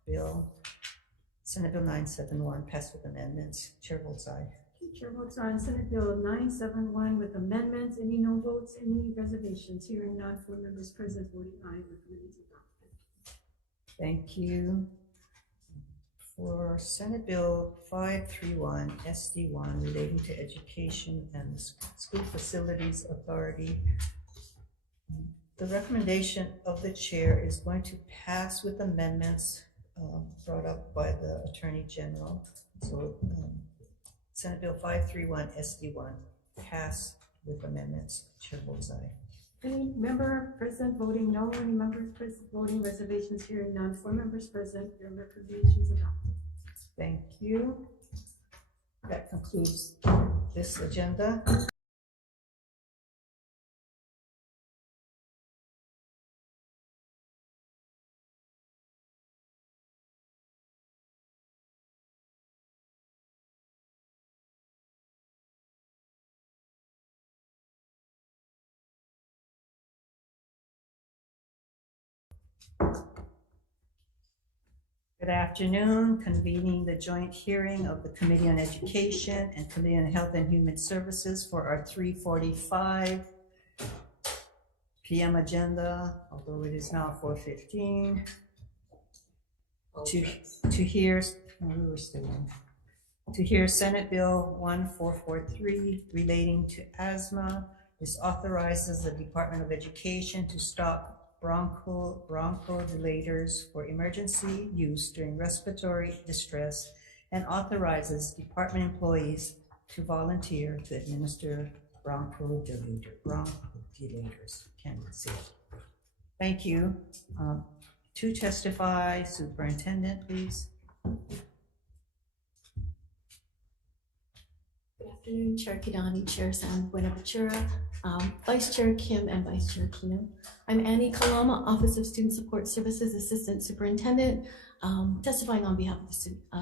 bill. Senate Bill 971 passed with amendments. Chair votes aye. Chair votes aye on Senate Bill 971 with amendments. Any no votes, any reservations? Hearing none, 4 members present voting aye. Recommendation adopted. Thank you. For Senate Bill 531 SD1 relating to education and the School Facilities Authority, the recommendation of the chair is going to pass with amendments brought up by the Attorney General. So Senate Bill 531 SD1 pass with amendments. Chair votes aye. Any member present voting no, any members present voting reservations? Hearing none, 4 members present, your recommendations adopted. Thank you. That concludes this agenda. Good afternoon, convening the joint hearing of the Committee on Education and Committee on Health and Human Services for our 3:45 p.m. agenda, although it is now 4:15. To hear Senate Bill 1443 relating to asthma. This authorizes the Department of Education to stop bronchodilators for emergency use during respiratory distress and authorizes department employees to volunteer to administer bronchodilators. Can't see it. Thank you. To testify, Superintendent, please. Good afternoon, Chair Kidani, Chair Sam Buenaventura, Vice Chair Kim, and Vice Chair Kino. I'm Annie Kalama, Office of Student Support Services Assistant Superintendent, testifying on behalf of the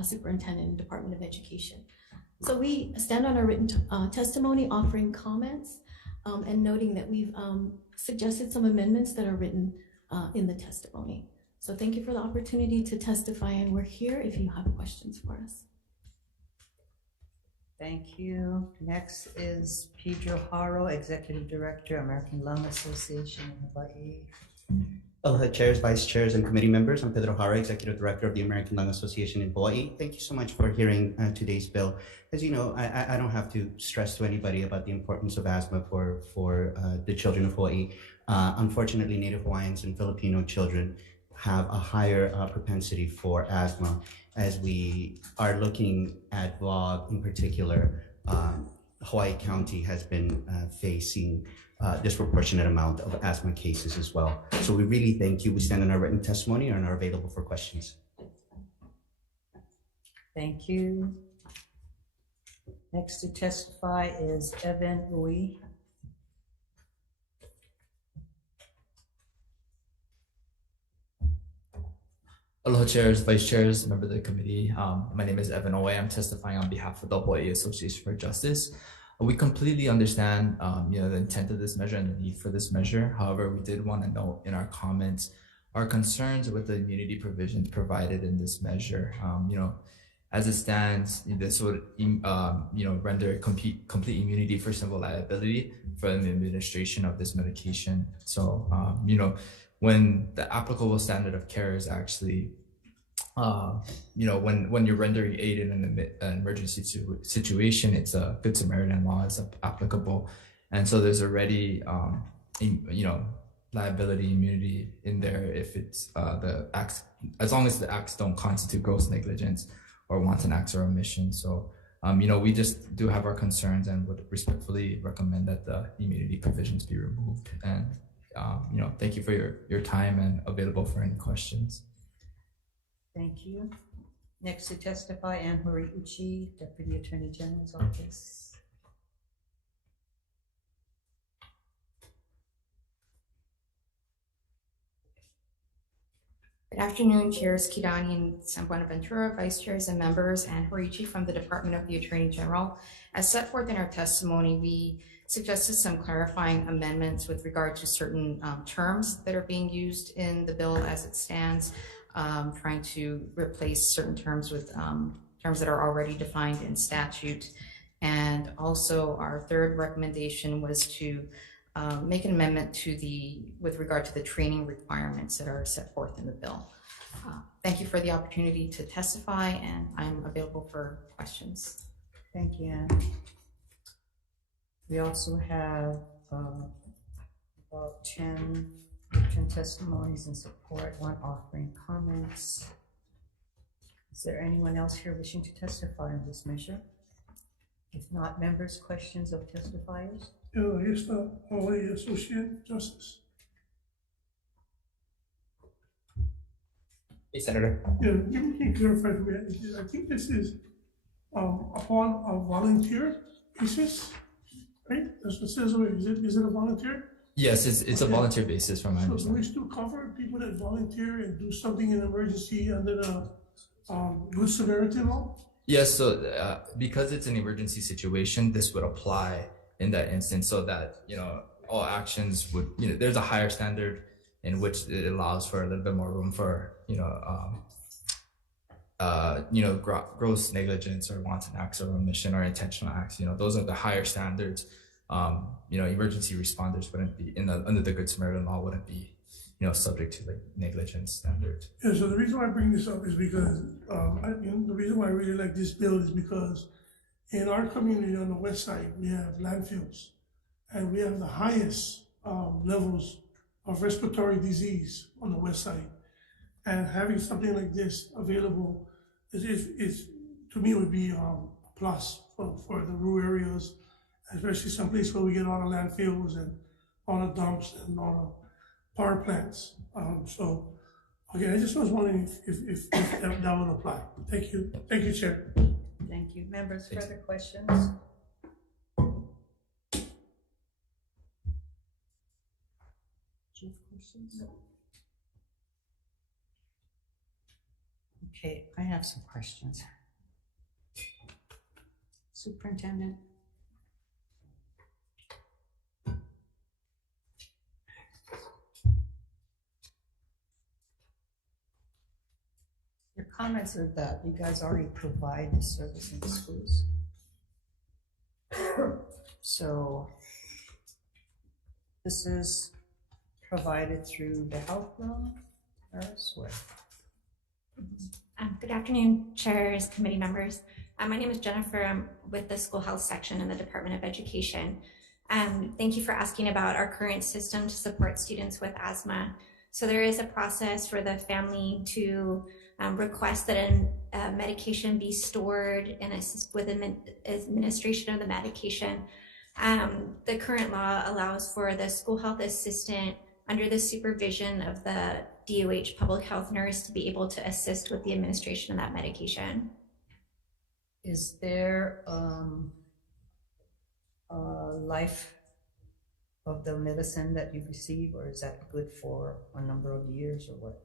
Superintendent and Department of Education. So we stand on our written testimony offering comments and noting that we've suggested some amendments that are written in the testimony. So thank you for the opportunity to testify, and we're here if you have questions for us. Thank you. Next is Pedro Haro, Executive Director, American Lung Association in Hawaii. Aloha chairs, vice chairs, and committee members. I'm Pedro Haro, Executive Director of the American Lung Association in Hawaii. Thank you so much for hearing today's bill. As you know, I don't have to stress to anybody about the importance of asthma for the children of Hawaii. Unfortunately, Native Hawaiians and Filipino children have a higher propensity for asthma. As we are looking at VLOG in particular, Hawaii County has been facing a disproportionate amount of asthma cases as well. So we really thank you. We stand on our written testimony and are available for questions. Thank you. Next to testify is Evan Ui. Aloha chairs, vice chairs, member of the committee. My name is Evan Owe. I'm testifying on behalf of the Hawai'i Association for Justice. We completely understand the intent of this measure and the need for this measure. However, we did want to note in our comments our concerns with the immunity provisions provided in this measure. As it stands, this would render complete immunity for civil liability for the administration of this medication. So when the applicable standard of care is actually, when you're rendering aid in an emergency situation, it's a Good Samaritan law is applicable. And so there's already, liability immunity in there if it's the acts, as long as the acts don't constitute gross negligence or wanton acts or omission. So, we just do have our concerns and would respectfully recommend that the immunity provisions be removed. And thank you for your time and available for any questions. Thank you. Next to testify, Anne-Marie Uchi, Deputy Attorney General's Office. Good afternoon, Chairs Kidani and San Buenaventura, Vice Chairs and members, and Horiichi from the Department of the Attorney General. As set forth in our testimony, we suggested some clarifying amendments with regard to certain terms that are being used in the bill as it stands, trying to replace certain terms with terms that are already defined in statute. And also our third recommendation was to make an amendment to with regard to the training requirements that are set forth in the bill. Thank you for the opportunity to testify, and I'm available for questions. Thank you, Anne. We also have about 10 written testimonies in support, one offering comments. Is there anyone else here wishing to testify on this measure? If not, members, questions of testifiers? Yes, the Hawai'i Association Justice. Hey, Senator. Yeah, you can clarify for me. I think this is upon a volunteer basis, right? That's what it says. Is it a volunteer? Yes, it's a volunteer basis from my So understanding. do we still cover people that volunteer and do something in emergency under the Good Samaritan law? Yes, so because it's an emergency situation, this would apply in that instance, so that all actions would there's a higher standard in which it allows for a little bit more room for gross negligence or wanton acts of omission or intentional acts. Those are the higher standards. Emergency responders wouldn't be under the Good Samaritan law wouldn't be, subject to like negligence standards. Yeah, so the reason why I bring this up is because the reason why I really like this bill is because in our community on the west side, we have landfills, and we have the highest levels of respiratory disease on the west side. And having something like this available is to me would be a plus for the rural areas, especially some place where we get all the landfills and all the dumps and all the power plants. So, okay, I just was wondering if that would apply. Thank you. Thank you, Chair. Thank you. Members, further questions? Okay, I have some questions. Superintendent? Your comments are that you guys already provide the service in the schools. So this is provided through the health room or elsewhere? Good afternoon, chairs, committee members. My name is Jennifer. I'm with the school health section in the Department of Education. Thank you for asking about our current system to support students with asthma. So there is a process for the family to request that a medication be stored and assist with administration of the medication. The current law allows for the school health assistant under the supervision of the DOH public health nurse to be able to assist with the administration of that medication. Is there a life of the medicine that you receive, or is that good for a number of years or what?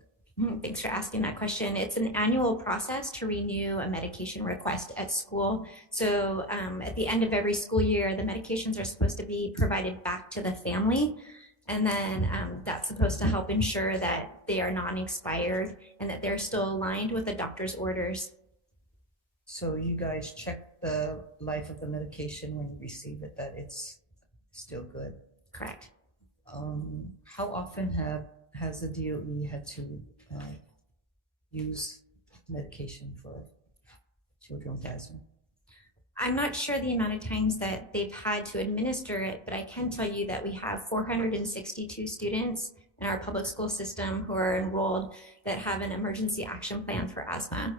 Thanks for asking that question. It's an annual process to renew a medication request at school. So at the end of every school year, the medications are supposed to be provided back to the family. And then that's supposed to help ensure that they are non-expired and that they're still aligned with the doctor's orders. So you guys check the life of the medication when you receive it, that it's still good? Correct. How often has the DOE had to use medication for children with asthma? I'm not sure the amount of times that they've had to administer it, but I can tell you that we have 462 students in our public school system who are enrolled that have an emergency action plan for asthma.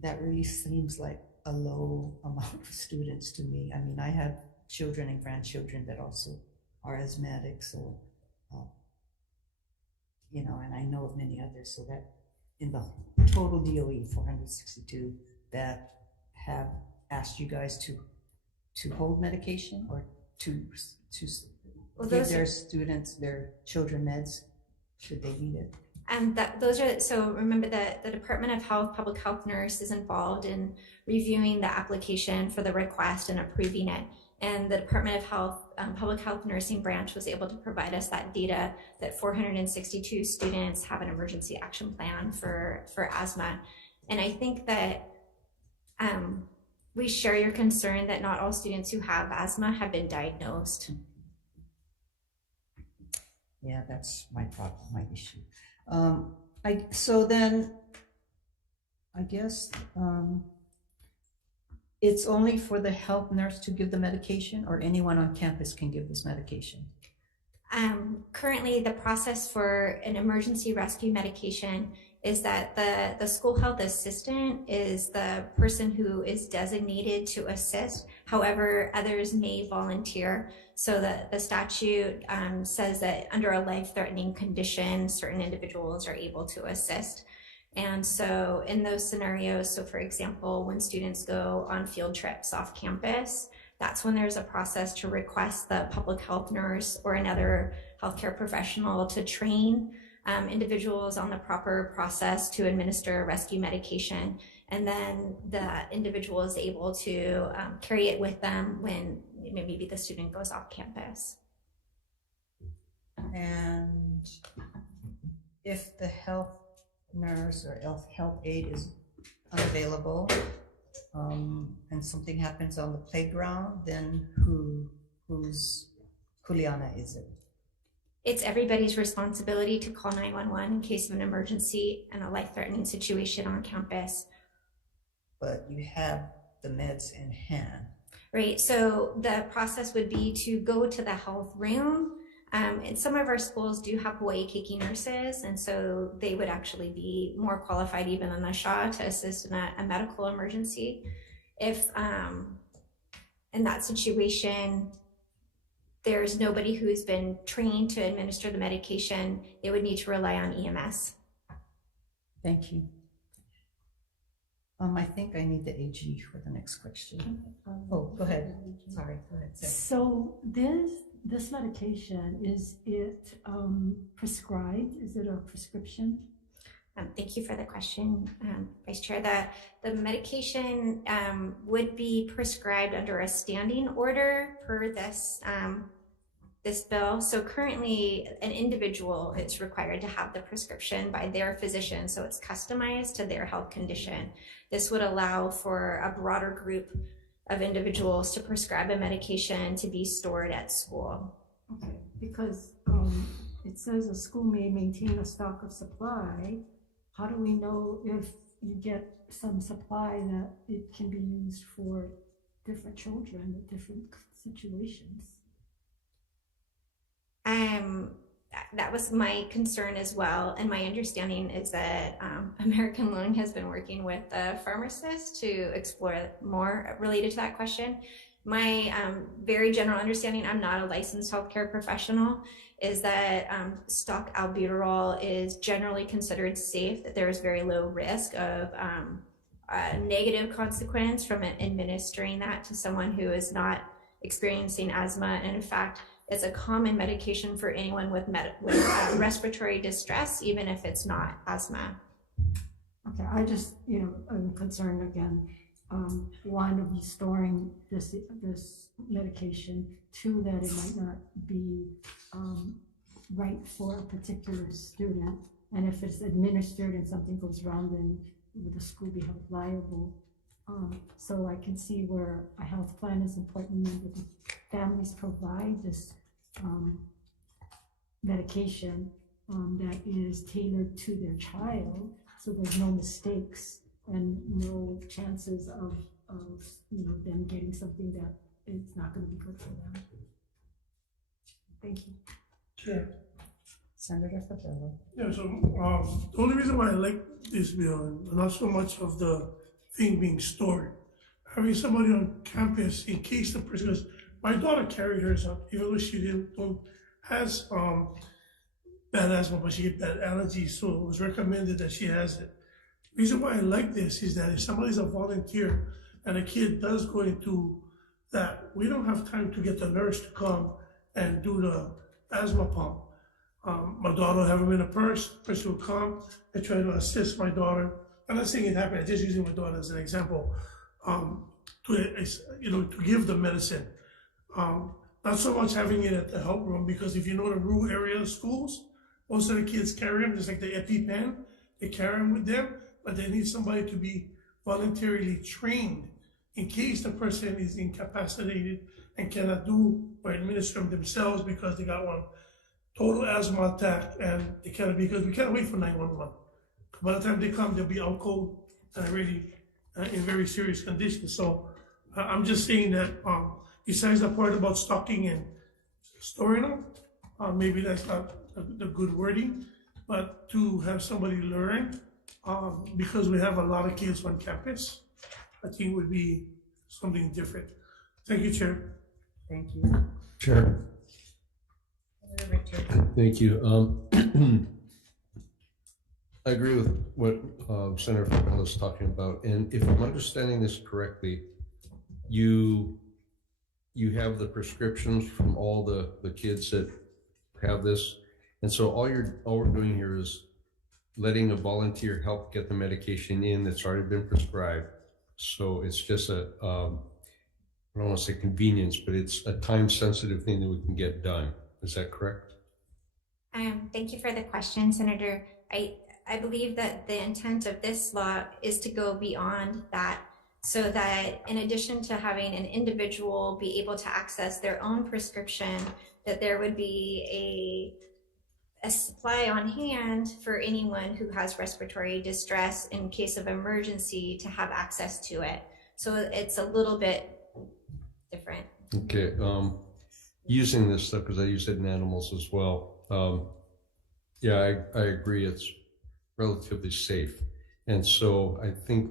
That really seems like a low amount of students to me. I mean, I have children and grandchildren that also are asthmatic, so and I know of many others, so that in the total DOE 462 that have asked you guys to hold medication or to give their students, their children meds should they need it. And so remember that the Department of Health public health nurse is involved in reviewing the application for the request and approving it. And the Department of Health public health nursing branch was able to provide us that data that 462 students have an emergency action plan for asthma. And I think that we share your concern that not all students who have asthma have been diagnosed. Yeah, that's my problem, my issue. So then I guess it's only for the health nurse to give the medication, or anyone on campus can give this medication? Currently, the process for an emergency rescue medication is that the school health assistant is the person who is designated to assist. However, others may volunteer. So the statute says that under a life-threatening condition, certain individuals are able to assist. And so in those scenarios, so for example, when students go on field trips off campus, that's when there's a process to request the public health nurse or another healthcare professional to train individuals on the proper process to administer rescue medication. And then the individual is able to carry it with them when maybe the student goes off campus. And if the health nurse or health aide is unavailable, and something happens on the playground, then whose kuleana is it? It's everybody's responsibility to call 911 in case of an emergency and a life-threatening situation on campus. But you have the meds in hand. Right, so the process would be to go to the health room. And some of our schools do have Hawai'i keiki nurses, and so they would actually be more qualified even than a SHA to assist in a medical emergency. If in that situation, there's nobody who's been trained to administer the medication, they would need to rely on EMS. Thank you. I think I need the AG for the next question. Oh, go ahead. Sorry, go ahead. Sarah. So this medication, is it prescribed? Is it a prescription? Thank you for the question, Vice Chair. The medication would be prescribed under a standing order per this this bill. So currently, an individual is required to have the prescription by their physician, so it's customized to their health condition. This would allow for a broader group of individuals to prescribe a medication to be stored at school. Okay, because it says a school may maintain a stock of supply. How do we know if you get some supply that it can be used for different children at different situations? That was my concern as well, and my understanding is that American Lung has been working with a pharmacist to explore more related to that question. My very general understanding, I'm not a licensed healthcare professional, is that stock albuterol is generally considered safe, that there is very low risk of a negative consequence from administering that to someone who is not experiencing asthma. And in fact, it's a common medication for anyone with respiratory distress, even if it's not asthma. Okay, I just, I'm concerned again, one, of you storing this medication, two, that it might not be right for a particular student, and if it's administered and something goes wrong, then would the school be held liable? So I can see where a health plan is important, and the families provide this medication that is tailored to their child, so there's no mistakes and no chances of them getting something that is not going to be good for them. Thank you. Sure. Senator Fabello. Yeah, so the only reason why I like this bill, and not so much of the thing being stored, having somebody on campus in case the person, because my daughter carried hers up, even though she has bad asthma, but she had bad allergies, so it was recommended that she has it. The reason why I like this is that if somebody's a volunteer and a kid does go into that, we don't have time to get the nurse to come and do the asthma pump. My daughter will have them in a purse, the person will come and try to assist my daughter. I'm not saying it happened, I'm just using my daughter as an example, to give the medicine. Not so much having it at the help room, because if you know the rural area schools, most of the kids carry them, just like the EpiPen, they carry them with them, but they need somebody to be voluntarily trained in case the person is incapacitated and cannot do or administer them themselves because they got one total asthma attack, and they cannot, because we can't wait for 911. By the time they come, they'll be out cold and already in very serious condition. So I'm just saying that besides the part about stocking and storing them, maybe that's not the good wording, but to have somebody learn, because we have a lot of kids on campus, I think would be something different. Thank you, Chair. Thank you. Chair. Thank you. I agree with what Senator Fabello is talking about, and if I'm understanding this correctly, you have the prescriptions from all the kids that have this, and so all we're doing here is letting a volunteer help get the medication in that's already been prescribed. So it's just I don't want to say convenience, but it's a time-sensitive thing that we can get done. Is that correct? Thank you for the question, Senator. I believe that the intent of this law is to go beyond that, so that in addition to having an individual be able to access their own prescription, that there would be a supply on hand for anyone who has respiratory distress in case of emergency to have access to it. So it's a little bit different. Okay, using this stuff, because I use it in animals as well. Yeah, I agree, it's relatively safe. And so I think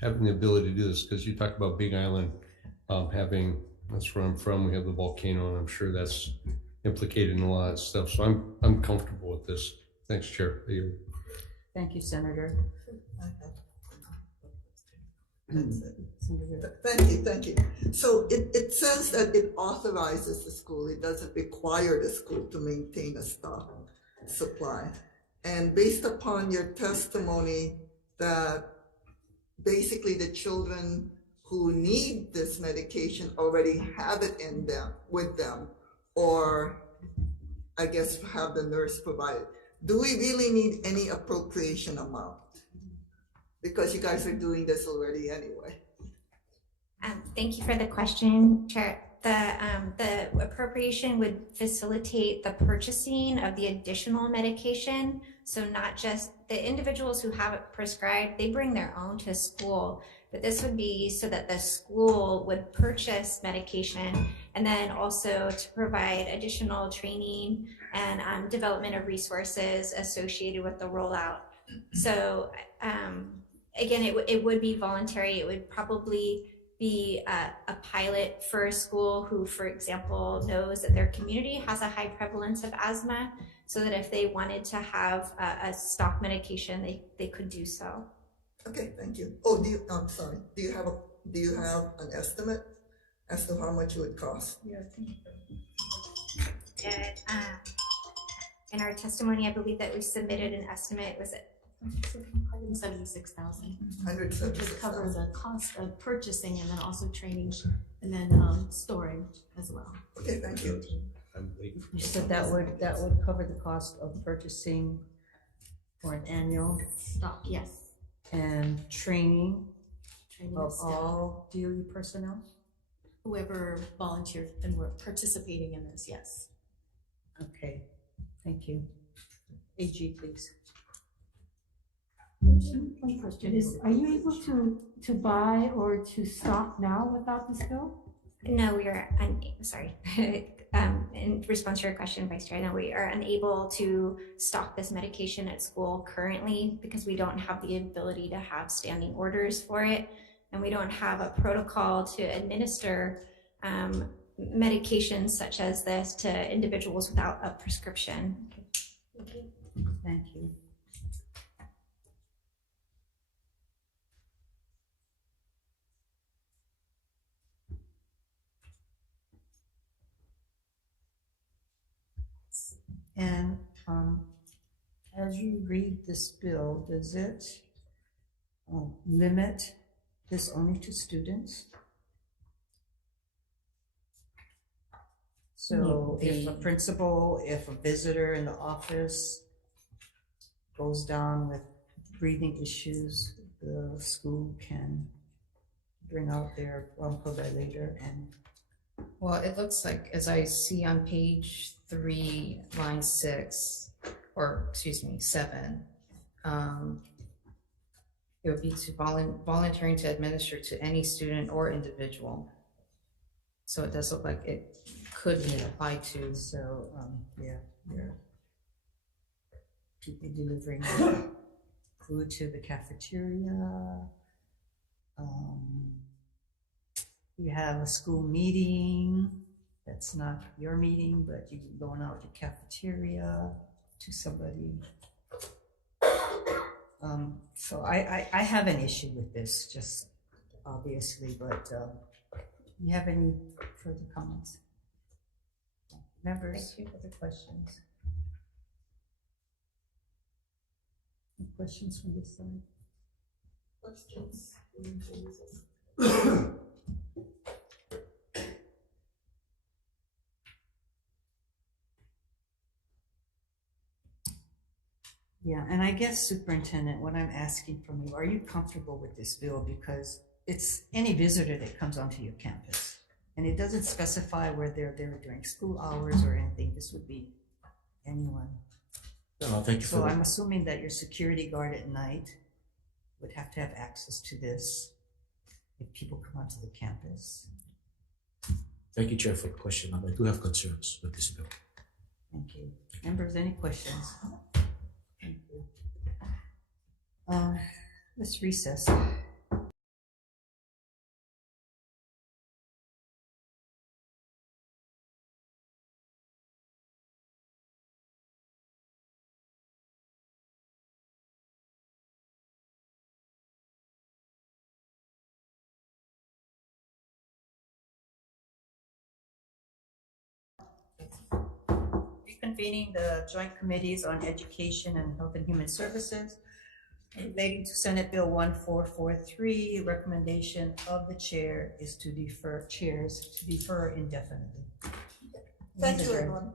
having the ability to do this, because you talked about Big Island having, that's where I'm from, we have the volcano, and I'm sure that's implicated in a lot of stuff. So I'm comfortable with this. Thanks, Chair. Thank you, Senator. Thank you. So it says that it authorizes the school. It doesn't require the school to maintain a stock supply. And based upon your testimony that basically the children who need this medication already have it in them, with them, or I guess have the nurse provide it. Do we really need any appropriation amount? Because you guys are doing this already anyway. Thank you for the question, Chair. The appropriation would facilitate the purchasing of the additional medication. So not just the individuals who have it prescribed, they bring their own to school, but this would be so that the school would purchase medication, and then also to provide additional training and development of resources associated with the rollout. So again, it would be voluntary. It would probably be a pilot for a school who, for example, knows that their community has a high prevalence of asthma, so that if they wanted to have a stock medication, they could do so. Okay, thank you. Oh, I'm sorry. Do you have an estimate as to how much it would cost? Yeah, in our testimony, I believe that we submitted an estimate. Was it $176,000. Just cover the cost of purchasing and then also training and then storing as well. Okay, thank you. You said that would cover the cost of purchasing for an annual stock, yes, and training of staff. all DOE personnel? Whoever volunteered and were participating in this, yes. Okay, thank you. AG, please. One question is, are you able to buy or to stock now without this bill? No, we are, sorry. In response to your question, Vice Chair, no, we are unable to stock this medication at school currently because we don't have the ability to have standing orders for it, and we don't have a protocol to administer medications such as this to individuals without a prescription. Thank you. And as you read this bill, does it limit this only to students? So if a principal, if a visitor in the office goes down with breathing issues, the school can bring out their bronchodilator and. Well, it looks like, as I see on page 3, line 6, or excuse me, 7, it would be to volunteering to administer to any student or individual. So it does look like it could be applied to. So, yeah, people delivering food to the cafeteria. You have a school meeting, that's not your meeting, but you're going out to cafeteria to somebody. So I have an issue with this, just obviously, but you have any further comments? Members, other questions? Any questions from this side? Questions? Yeah, and I guess Superintendent, what I'm asking from you, are you comfortable with this bill? Because it's any visitor that comes onto your campus. And it doesn't specify where they're there during school hours or anything. This would be anyone. Thank you for So that. I'm assuming that your security guard at night would have to have access to this if people come onto the campus. Thank you, Chair, for the question. I do have concerns with this bill. Thank you. Members, any questions? Thank you. Let's recess. Reconvening the joint committees on education and health and human services relating to Senate Bill 1443. Recommendation of the chair is to defer indefinitely. Thank you, everyone.